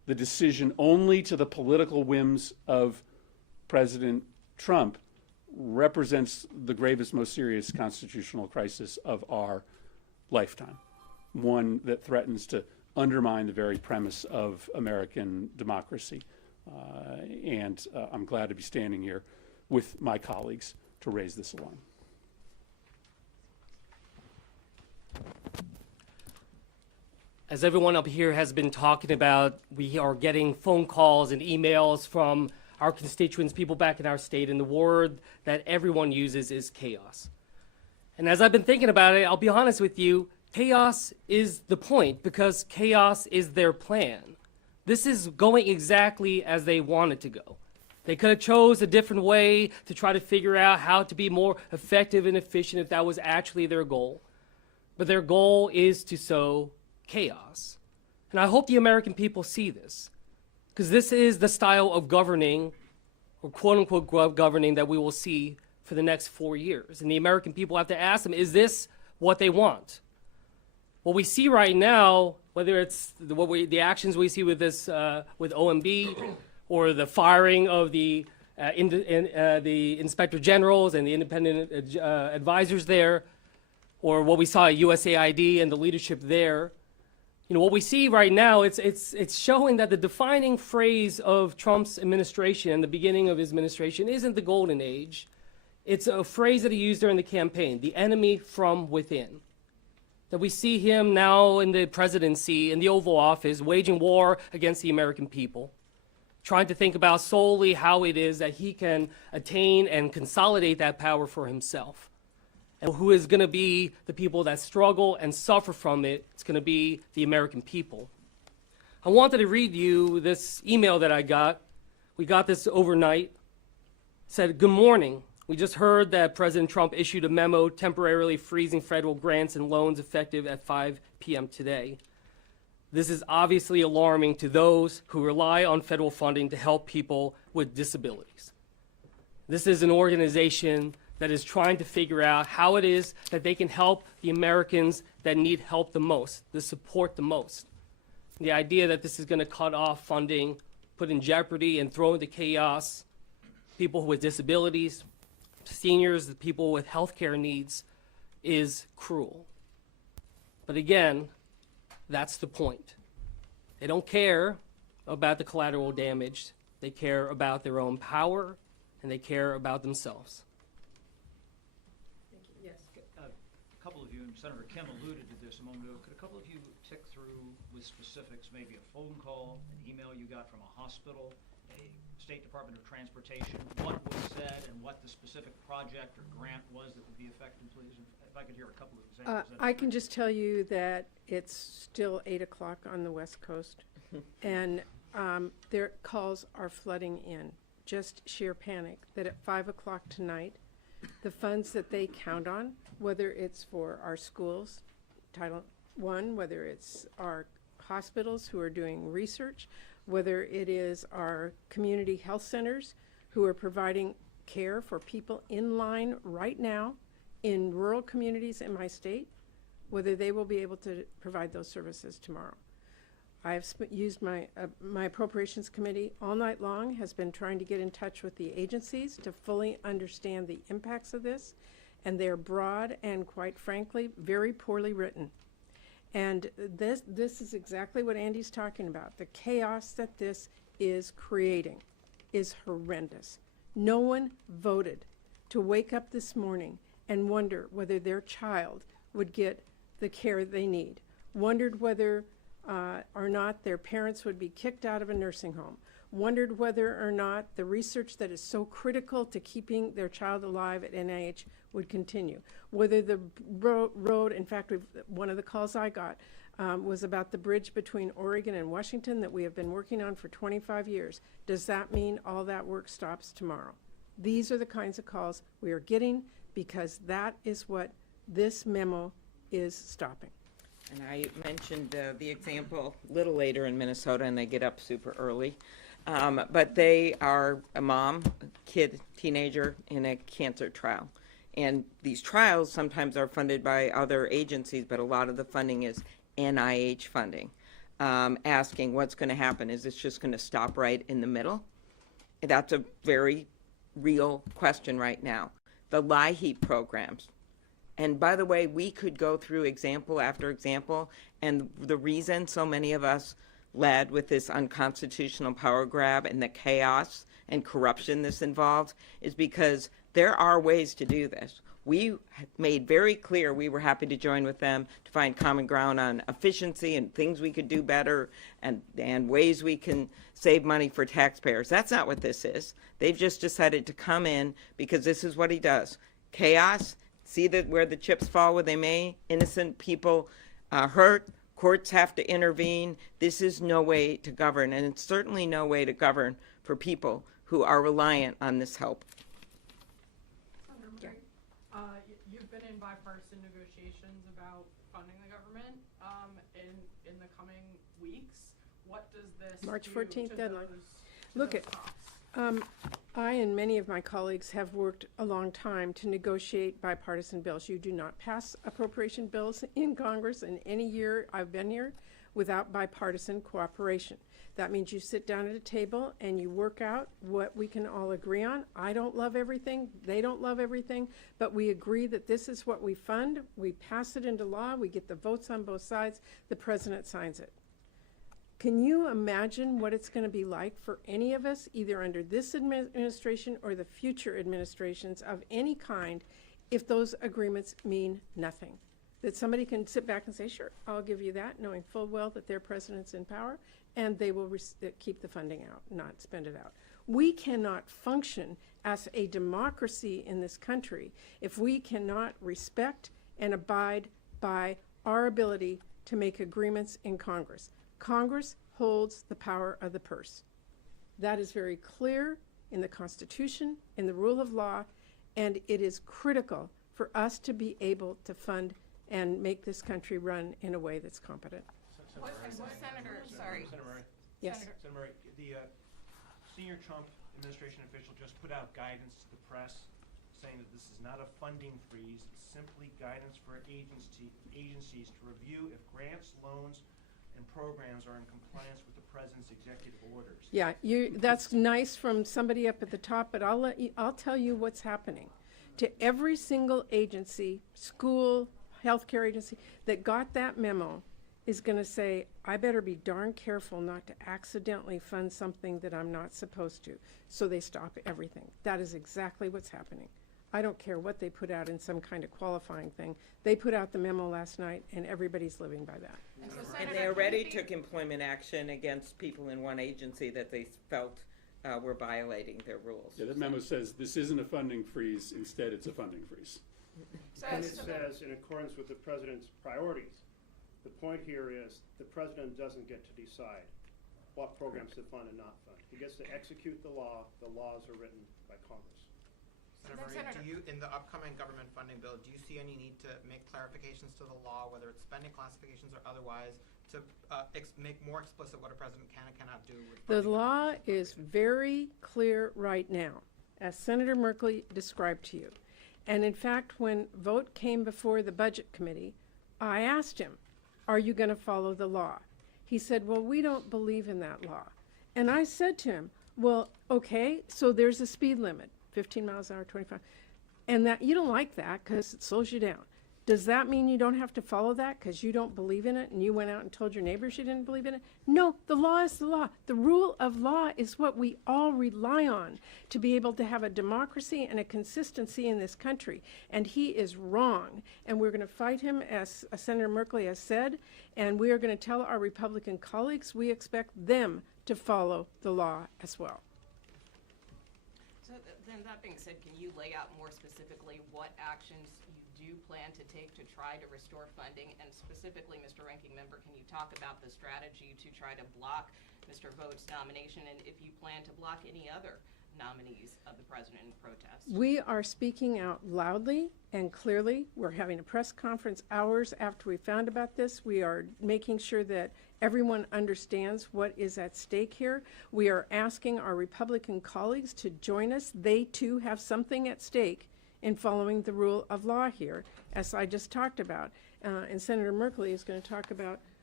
the decision only to the political whims of President Trump represents the gravest, most serious constitutional crisis of our lifetime, one that threatens to undermine the very premise of American democracy. And I'm glad to be standing here with my colleagues to raise this alarm. As everyone up here has been talking about, we are getting phone calls and emails from our constituents, people back in our state, and the word that everyone uses is chaos. And as I've been thinking about it, I'll be honest with you, chaos is the point because chaos is their plan. This is going exactly as they wanted to go. They could have chose a different way to try to figure out how to be more effective and efficient if that was actually their goal. But their goal is to sow chaos. And I hope the American people see this, because this is the style of governing, or quote-unquote governing, that we will see for the next 4 years. And the American people have to ask them, is this what they want? What we see right now, whether it's the actions we see with this, with OMB, or the firing of the inspector generals and the independent advisors there, or what we saw at USAID and the leadership there, you know, what we see right now, it's showing that the defining phrase of Trump's administration and the beginning of his administration isn't the golden age. It's a phrase that he used during the campaign, the enemy from within. That we see him now in the presidency, in the Oval Office, waging war against the American people, trying to think about solely how it is that he can attain and consolidate that power for himself. And who is going to be the people that struggle and suffer from it? It's going to be the American people. I wanted to read you this email that I got. We got this overnight. It said, "Good morning. We just heard that President Trump issued a memo temporarily freezing federal grants and loans effective at 5 p.m. today. This is obviously alarming to those who rely on federal funding to help people with disabilities. This is an organization that is trying to figure out how it is that they can help the Americans that need help the most, the support the most. The idea that this is going to cut off funding, put in jeopardy and throw into chaos people with disabilities, seniors, the people with health care needs, is cruel. But again, that's the point. They don't care about the collateral damage. They care about their own power, and they care about themselves." A couple of you, and Senator Kim alluded to this a moment ago, could a couple of you tick through with specifics, maybe a phone call, an email you got from a hospital, a State Department of Transportation, what was said and what the specific project or grant was that would be affected, please? If I could hear a couple of examples. I can just tell you that it's still 8 o'clock on the West Coast, and their calls are flooding in. Just sheer panic that at 5 o'clock tonight, the funds that they count on, whether it's for our schools, Title I, whether it's our hospitals who are doing research, whether it is our community health centers who are providing care for people in line right now in rural communities in my state, whether they will be able to provide those services tomorrow. I have used my appropriations committee all night long, has been trying to get in touch with the agencies to fully understand the impacts of this, and they're broad and, quite frankly, very poorly written. And this is exactly what Andy's talking about. The chaos that this is creating is horrendous. No one voted to wake up this morning and wonder whether their child would get the care they need, wondered whether or not their parents would be kicked out of a nursing home, wondered whether or not the research that is so critical to keeping their child alive at NIH would continue, whether the road, in fact, one of the calls I got was about the bridge between Oregon and Washington that we have been working on for 25 years. Does that mean all that work stops tomorrow? These are the kinds of calls we are getting because that is what this memo is stopping. And I mentioned the example a little later in Minnesota, and they get up super early. But they are a mom, a kid, teenager in a cancer trial. And these trials sometimes are funded by other agencies, but a lot of the funding is NIH funding. asking what's going to happen. Is this just going to stop right in the middle? That's a very real question right now. The LIHEAP programs. And by the way, we could go through example after example, and the reason so many of us led with this unconstitutional power grab and the chaos and corruption this involves is because there are ways to do this. We made very clear we were happy to join with them to find common ground on efficiency and things we could do better and ways we can save money for taxpayers. That's not what this is. They've just decided to come in because this is what he does. Chaos, see that where the chips fall where they may, innocent people hurt, courts have to intervene. This is no way to govern, and it's certainly no way to govern for people who are reliant on this help. You've been in bipartisan negotiations about funding the government in the coming weeks. What does this March do 14th to deadline. those Look at, talks? I and many of my colleagues have worked a long time to negotiate bipartisan bills. You do not pass appropriation bills in Congress in any year I've been here without bipartisan cooperation. That means you sit down at a table and you work out what we can all agree on. I don't love everything, they don't love everything, but we agree that this is what we fund, we pass it into law, we get the votes on both sides, the president signs it. Can you imagine what it's going to be like for any of us, either under this administration or the future administrations of any kind, if those agreements mean nothing? That somebody can sit back and say, sure, I'll give you that, knowing full well that their president's in power, and they will keep the funding out, not spend it out. We cannot function as a democracy in this country if we cannot respect and abide by our ability to make agreements in Congress. Congress holds the power of the purse. That is very clear in the Constitution, in the rule of law, and it is critical for us to be able to fund and make this country run in a way that's competent. Senator, sorry. Senator Murray. Yes. Senator Murray, the senior Trump administration official just put out guidance to the press saying that this is not a funding freeze, it's simply guidance for agencies to review if grants, loans, and programs are in compliance with the president's executive orders. Yeah, that's nice from somebody up at the top, but I'll tell you what's happening. To every single agency, school, healthcare agency that got that memo is going to say, I better be darn careful not to accidentally fund something that I'm not supposed to. So they stop everything. That is exactly what's happening. I don't care what they put out in some kind of qualifying thing. They put out the memo last night, and everybody's living by that. And they already took employment action against people in one agency that they felt were violating their rules. Yeah, that memo says this isn't a funding freeze, instead it's a funding freeze. And it says, in accordance with the president's priorities, the point here is the president doesn't get to decide what programs to fund and not fund. He gets to execute the law. The laws are written by Congress. Senator Murray, do you, in the upcoming government funding bill, do you see any need to make clarifications to the law, whether it's spending classifications or otherwise, to make more explicit what a president can and cannot do with The law is very clear right now, as Senator Merkley described to you. And in fact, when vote came before the Budget Committee, I asked him, are you going to follow the law? He said, well, we don't believe in that law. And I said to him, well, okay, so there's a speed limit, 15 miles an hour, 25. And that you don't like that because it slows you down. Does that mean you don't have to follow that because you don't believe in it and you went out and told your neighbors you didn't believe in it? No, the law is the law. The rule of law is what we all rely on to be able to have a democracy and a consistency in this country. And he is wrong. And we're going to fight him, as Senator Merkley has said, and we are going to tell our Republican colleagues we expect them to follow the law as well. So then that being said, can you lay out more specifically what actions you do plan to take to try to restore funding? And specifically, Mr. Ranking Member, can you talk about the strategy to try to block Mr. Vogt's nomination, and if you plan to block any other nominees of the president in protest? We are speaking out loudly and clearly. We're having a press conference hours after we found about this. We are making sure that everyone understands what is at stake here. We are asking our Republican colleagues to join us. They too have something at stake in following the rule of law here, as I just talked about. And Senator Merkley is going to talk about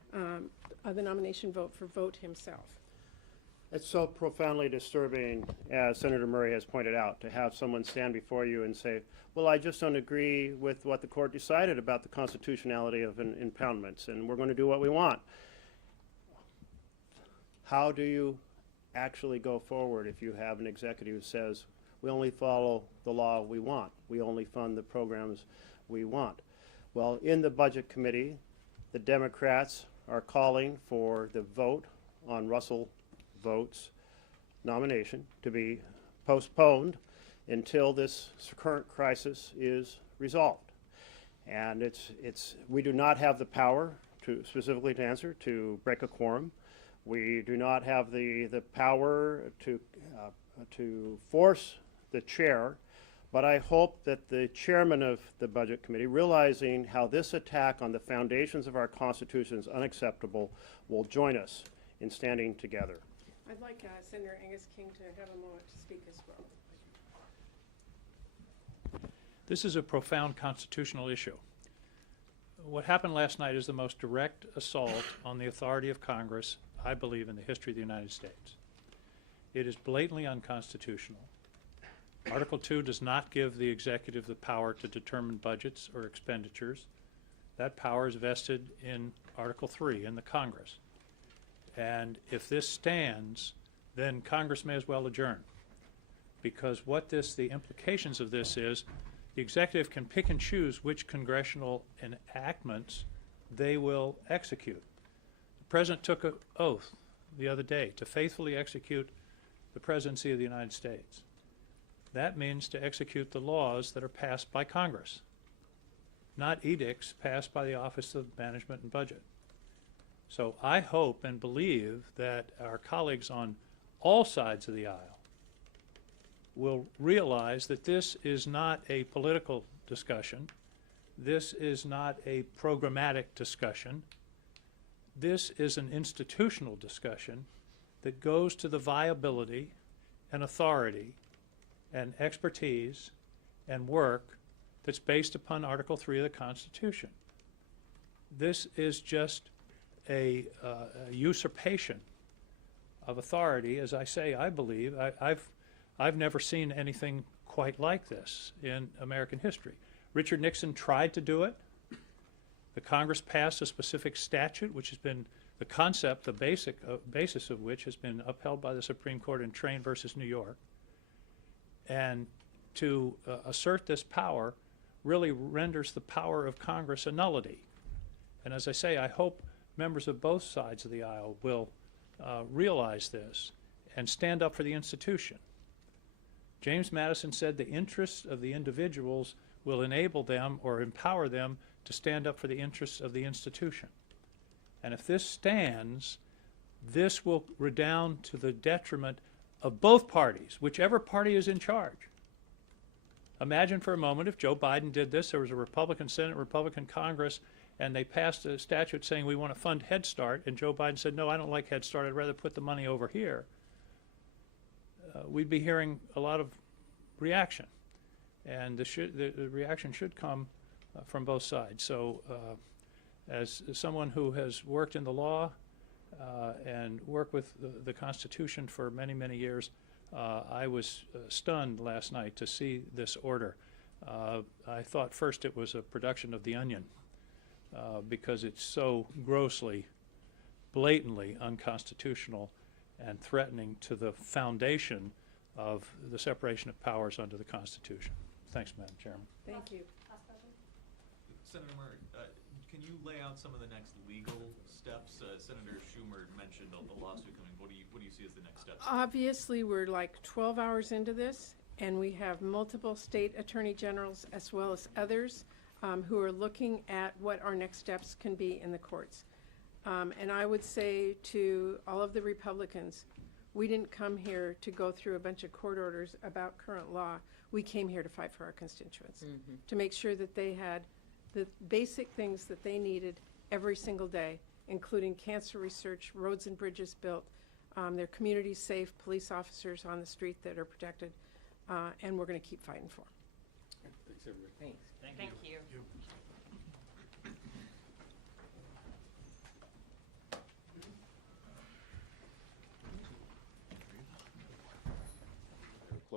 the nomination vote for vote himself. It's so profoundly disturbing, as Senator Murray has pointed out, to have someone stand before you and say, well, I just don't agree with what the court decided about the constitutionality of impoundments, and we're going to do what we want. How do you actually go forward if you have an executive who says, we only follow the law we want, we only fund the programs we want? Well, in the Budget Committee, the Democrats are calling for the vote on Russell Vote's nomination to be postponed until this current crisis is resolved. And we do not have the power to, specifically to answer, to break a quorum. We do not have the power to force the chair, but I hope that the chairman of the Budget Committee, realizing how this attack on the foundations of our Constitution is unacceptable, will join us in standing together. I'd like Senator Angus King to have a moment to speak as well. This is a profound constitutional issue. What happened last night is the most direct assault on the authority of Congress, I believe, in the history of the United States. It is blatantly unconstitutional. Article 2 does not give the executive the power to determine budgets or expenditures. That power is vested in Article 3 in the Congress. And if this stands, then Congress may as well adjourn. Because the implications of this is, the executive can pick and choose which congressional enactments they will execute. The President took an oath the other day to faithfully execute the presidency of the United States. That means to execute the laws that are passed by Congress, not edicts passed by the Office of Management and Budget. So I hope and believe that our colleagues on all sides of the aisle will realize that this is not a political discussion. This is not a programmatic discussion. This is an institutional discussion that goes to the viability and authority and expertise and work that's based upon Article 3 of the Constitution. This is just a usurpation of authority. As I say, I believe, I've never seen anything quite like this in American history. Richard Nixon tried to do it. The Congress passed a specific statute, which has been the concept, the basis of which has been upheld by the Supreme Court in Train versus New York. And to assert this power really renders the power of Congress a nullity. And as I say, I hope members of both sides of the aisle will realize this and stand up for the institution. James Madison said the interests of the individuals will enable them or empower them to stand up for the interests of the institution. And if this stands, this will redound to the detriment of both parties, whichever party is in charge. Imagine for a moment if Joe Biden did this, there was a Republican Senate, Republican Congress, and they passed a statute saying we want to fund Head Start, and Joe Biden said, no, I don't like Head Start, I'd rather put the money over here. We'd be hearing a lot of reaction, and the reaction should come from both sides. So as someone who has worked in the law and worked with the Constitution for many, many years, I was stunned last night to see this order. I thought first it was a production of The Onion because it's so grossly, blatantly unconstitutional and threatening to the foundation of the separation of powers under the Constitution. Thanks, Madam Chairman. Thank you. Senator Murray, can you lay out some of the next legal steps? Senator Schumer mentioned the lawsuit coming. What do you see as the next steps? Obviously, we're like 12 hours into this, and we have multiple state attorney generals as well as others who are looking at what our next steps can be in the courts. And I would say to all of the Republicans, we didn't come here to go through a bunch of court orders about current law. We came here to fight for our constituents, to make sure that they had the basic things that they needed every single day, including cancer research, roads and bridges built, their communities safe, police officers on the street that are protected, and we're going to keep fighting for them. Thanks, everybody. Thank you.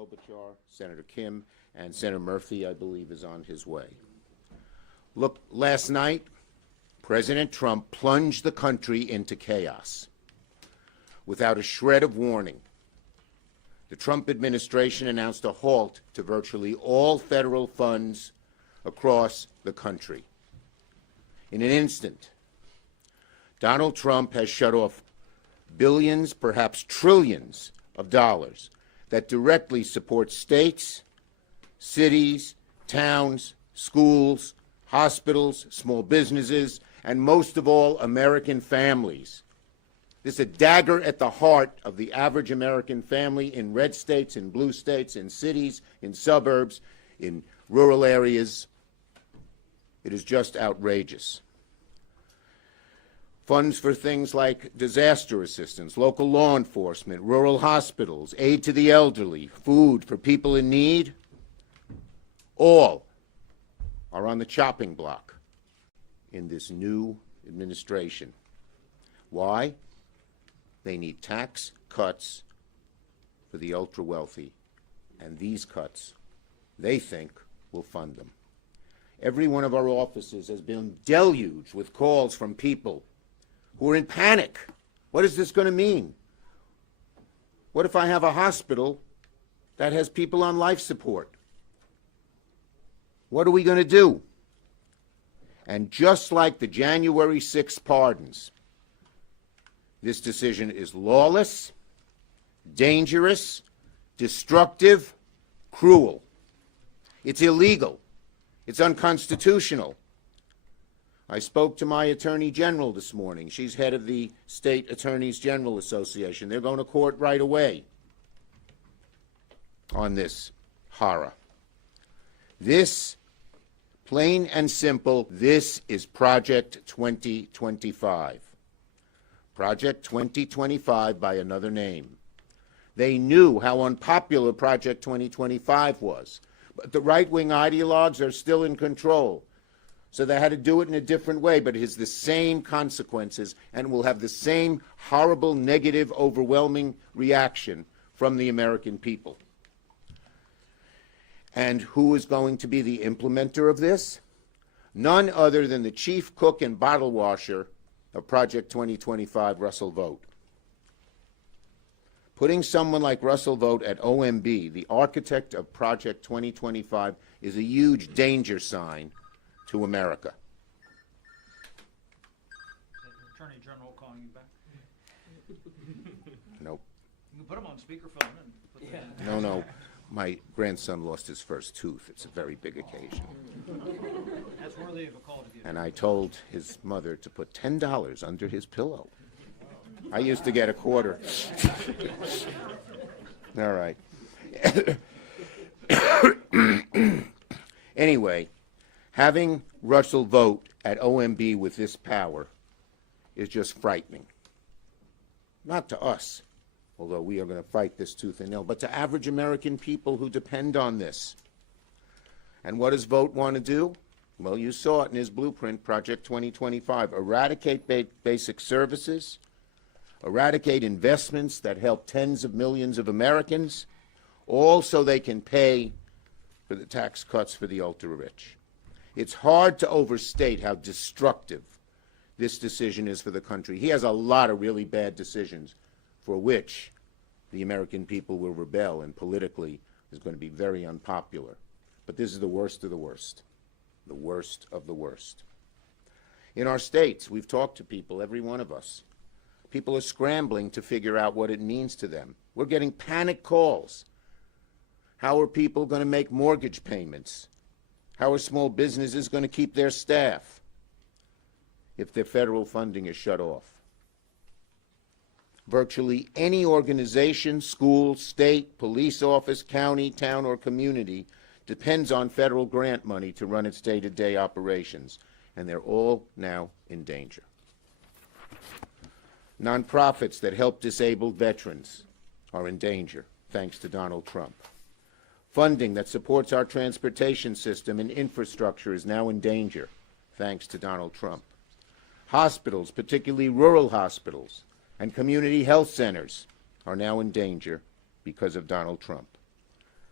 Klobuchar, Senator Kim, and Senator Murphy, I believe, is on his way. Look, last night, President Trump plunged the country into chaos without a shred of warning. The Trump administration announced a halt to virtually all federal funds across the country. In an instant, Donald Trump has shut off billions, perhaps trillions of dollars that directly support states, cities, towns, schools, hospitals, small businesses, and most of all, American families. This is a dagger at the heart of the average American family in red states, in blue states, in cities, in suburbs, in rural areas. It is just outrageous. Funds for things like disaster assistance, local law enforcement, rural hospitals, aid to the elderly, food for people in need, all are on the chopping block in this new administration. Why? They need tax cuts for the ultra-wealthy, and these cuts, they think, will fund them. Every one of our offices has been deluged with calls from people who are in panic. What is this going to mean? What if I have a hospital that has people on life support? What are we going to do? And just like the January 6th pardons, this decision is lawless, dangerous, destructive, cruel. It's illegal. It's unconstitutional. I spoke to my Attorney General this morning. She's head of the State Attorneys General Association. They're going to court right away on this horror. This, plain and simple, this is Project 2025. Project 2025 by another name. They knew how unpopular Project 2025 was, but the right-wing ideologues are still in control. So they had to do it in a different way, but it has the same consequences and will have the same horrible, negative, overwhelming reaction from the American people. And who is going to be the implementer of this? None other than the chief cook and bottle washer of Project 2025, Russell Vought. Putting someone like Russell Vought at OMB, the architect of Project 2025, is a huge danger sign to America. Attorney General calling you back? Nope. You can put him on speakerphone and put that in. No. My grandson lost his first tooth. It's a very big occasion. That's worthy of a call to give. And I told his mother to put $10 under his pillow. I used to get a quarter. All right. Anyway, having Russell Vought at OMB with this power is just frightening. Not to us, although we are going to fight this tooth and nail, but to average American people who depend on this. And what does Vought want to do? Well, you saw it in his blueprint, Project 2025. Eradicate basic services, eradicate investments that help tens of millions of Americans, all so they can pay for the tax cuts for the ultra-rich. It's hard to overstate how destructive this decision is for the country. He has a lot of really bad decisions for which the American people will rebel, and politically is going to be very unpopular. But this is the worst of the worst. The worst of the worst. In our states, we've talked to people, every one of us. People are scrambling to figure out what it means to them. We're getting panic calls. How are people going to make mortgage payments? How are small businesses going to keep their staff if their federal funding is shut off? Virtually any organization, school, state, police office, county, town, or community depends on federal grant money to run its day-to-day operations, and they're all now in danger. Nonprofits that help disabled veterans are in danger, thanks to Donald Trump. Funding that supports our transportation system and infrastructure is now in danger, thanks to Donald Trump. Hospitals, particularly rural hospitals, and community health centers are now in danger because of Donald Trump.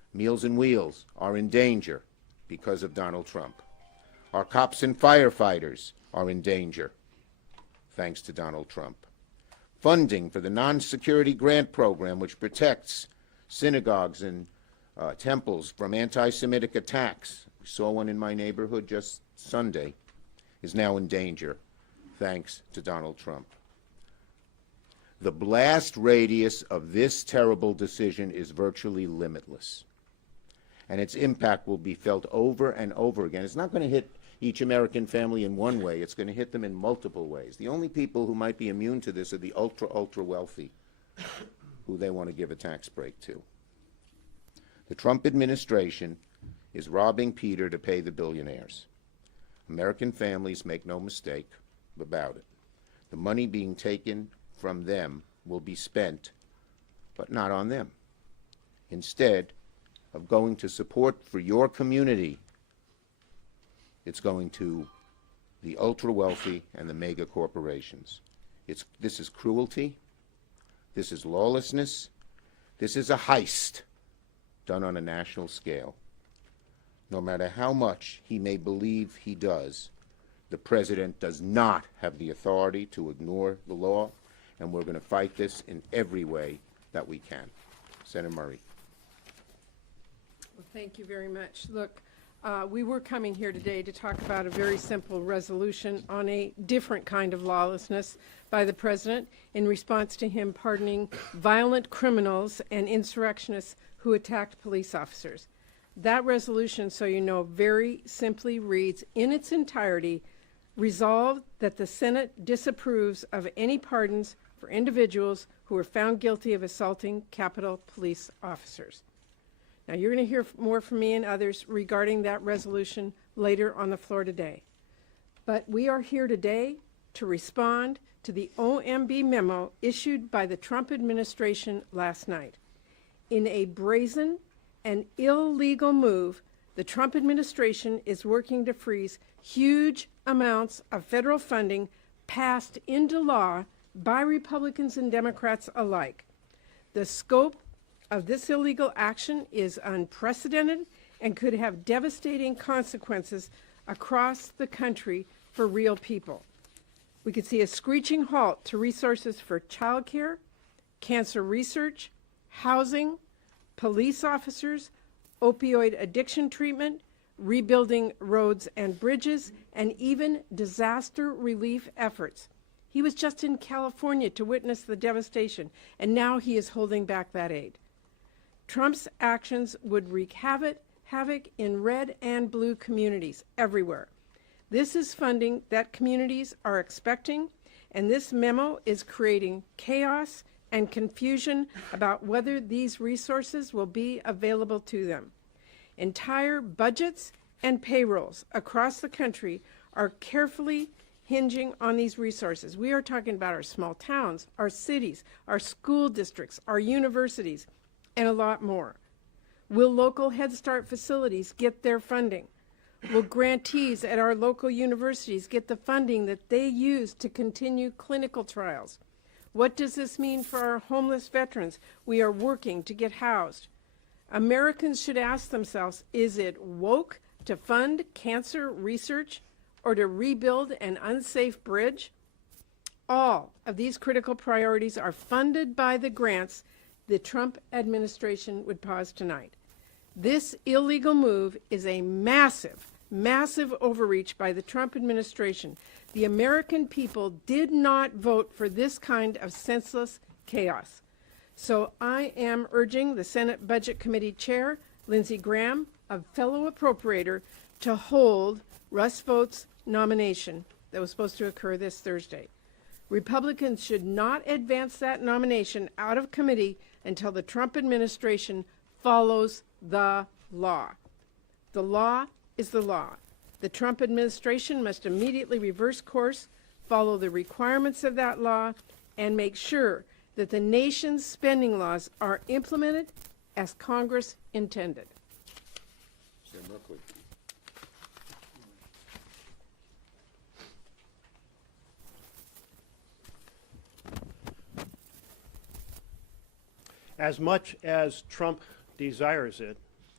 Meals and Wheels are in danger because of Donald Trump. Our cops and firefighters are in danger thanks to Donald Trump. Funding for the non-security grant program, which protects synagogues and temples from anti-Semitic attacks, we saw one in my neighborhood just Sunday, is now in danger thanks to Donald Trump. The blast radius of this terrible decision is virtually limitless, and its impact will be felt over and over again. It's not going to hit each American family in one way. It's going to hit them in multiple ways. The only people who might be immune to this are the ultra, ultra wealthy, who they want to give a tax break to. The Trump administration is robbing Peter to pay the billionaires. American families, make no mistake about it. The money being taken from them will be spent, but not on them. Instead of going to support for your community, it's going to the ultra-wealthy and the mega corporations. This is cruelty. This is lawlessness. This is a heist done on a national scale. No matter how much he may believe he does, the president does not have the authority to ignore the law, and we're going to fight this in every way that we can. Senator Murray. Well, thank you very much. Look, we were coming here today to talk about a very simple resolution on a different kind of lawlessness by the president in response to him pardoning violent criminals and insurrectionists who attacked police officers. That resolution, so you know, very simply reads in its entirety, resolved that the Senate disapproves of any pardons for individuals who were found guilty of assaulting Capitol Police officers. Now, you're going to hear more from me and others regarding that resolution later on the floor today. But we are here today to respond to the OMB memo issued by the Trump administration last night. In a brazen and illegal move, the Trump administration is working to freeze huge amounts of federal funding passed into law by Republicans and Democrats alike. The scope of this illegal action is unprecedented and could have devastating consequences across the country for real people. We could see a screeching halt to resources for child care, cancer research, housing, police officers, opioid addiction treatment, rebuilding roads and bridges, and even disaster relief efforts. He was just in California to witness the devastation, and now he is holding back that aid. Trump's actions would wreak havoc in red and blue communities everywhere. This is funding that communities are expecting, and this memo is creating chaos and confusion about whether these resources will be available to them. Entire budgets and payrolls across the country are carefully hinging on these resources. We are talking about our small towns, our cities, our school districts, our universities, and a lot more. Will local Head Start facilities get their funding? Will grantees at our local universities get the funding that they use to continue clinical trials? What does this mean for our homeless veterans we are working to get housed? Americans should ask themselves, is it woke to fund cancer research or to rebuild an unsafe bridge? All of these critical priorities are funded by the grants the Trump administration would pause tonight. This illegal move is a massive, massive overreach by the Trump administration. The American people did not vote for this kind of senseless chaos. So I am urging the Senate Budget Committee Chair, Lindsey Graham, a fellow appropriator, to hold Russ Vought's nomination that was supposed to occur this Thursday. Republicans should not advance that nomination out of committee until the Trump administration follows the law. The law is the law. The Trump administration must immediately reverse course, follow the requirements of that law, and make sure that the nation's spending laws are implemented as Congress intended. Senator Merkley. As much as Trump desires it,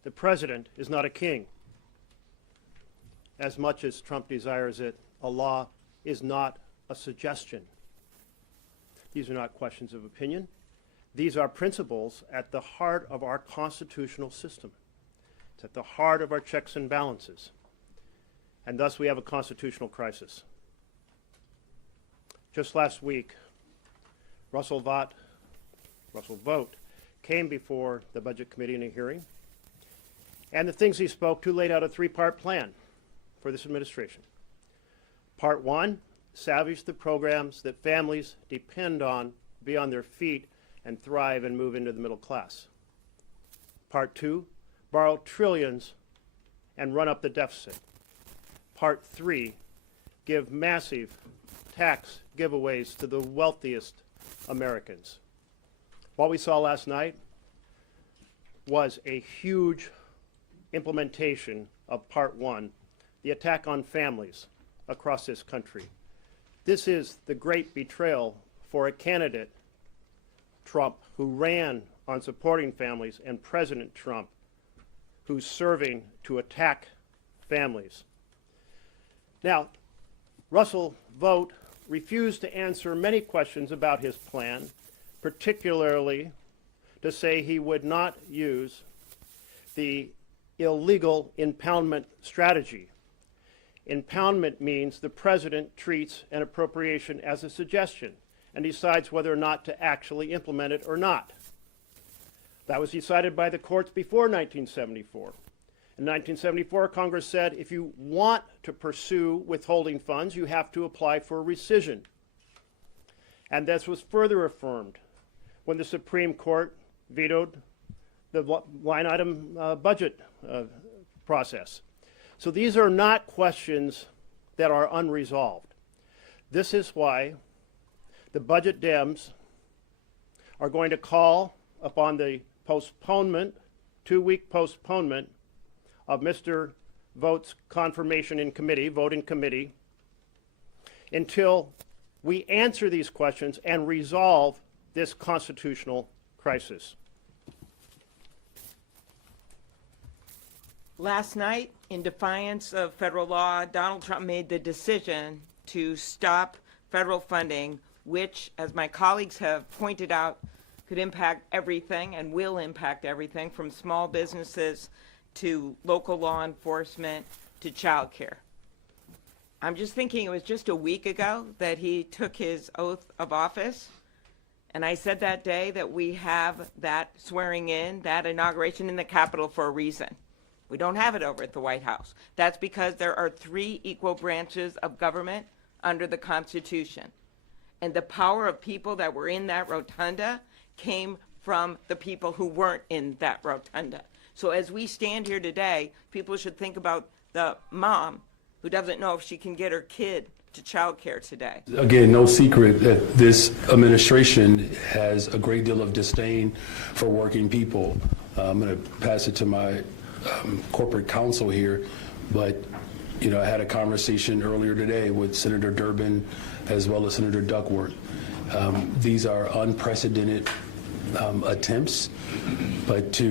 The president is not a king. As much as Trump desires it, a law is not a suggestion. These are not questions of opinion. These are principles at the heart of our constitutional system. It's at the heart of our checks and balances. And thus we have a constitutional crisis. Just last week, Russell Vogt came before the Budget Committee in a hearing, and the things he spoke to laid out a three-part plan for this administration. Part one, salvage the programs that families depend on, be on their feet, and thrive and move into the middle class. Part two, borrow trillions and run up the deficit. Part three, give massive tax giveaways to the wealthiest Americans. What we saw last night was a huge implementation of part one, the attack on families across this country. This is the great betrayal for a candidate, Trump, who ran on supporting families, and President Trump, who's serving to attack families. Now, Russell Vogt refused to answer many questions about his plan, particularly to say he would not use the illegal impoundment strategy. Impoundment means the president treats an appropriation as a suggestion and decides whether or not to actually implement it or not. That was decided by the courts before 1974. In 1974, Congress said if you want to pursue withholding funds, you have to apply for rescission. And this was further affirmed when the Supreme Court vetoed the line item budget process. So these are not questions that are unresolved. This is why the budget Dems are going to call upon the postponement, 2-week postponement of Mr. Vogt's confirmation in committee, vote in committee, until we answer these questions and resolve this constitutional crisis. Last night, in defiance of federal law, Donald Trump made the decision to stop federal funding, which, as my colleagues have pointed out, could impact everything and will impact everything from small businesses to local law enforcement to child care. I'm just thinking it was just a week ago that he took his oath of office, and I said that day that we have that swearing in, that inauguration in the Capitol for a reason. We don't have it over at the White House. That's because there are 3 equal branches of government under the Constitution. And the power of people that were in that rotunda came from the people who weren't in that rotunda. So as we stand here today, people should think about the mom who doesn't know if she can get her kid to child care today. Again, no secret that this administration has a great deal of disdain for working people. I'm going to pass it to my corporate counsel here, but I had a conversation earlier today with Senator Durbin as well as Senator Duckworth. These are unprecedented attempts, but to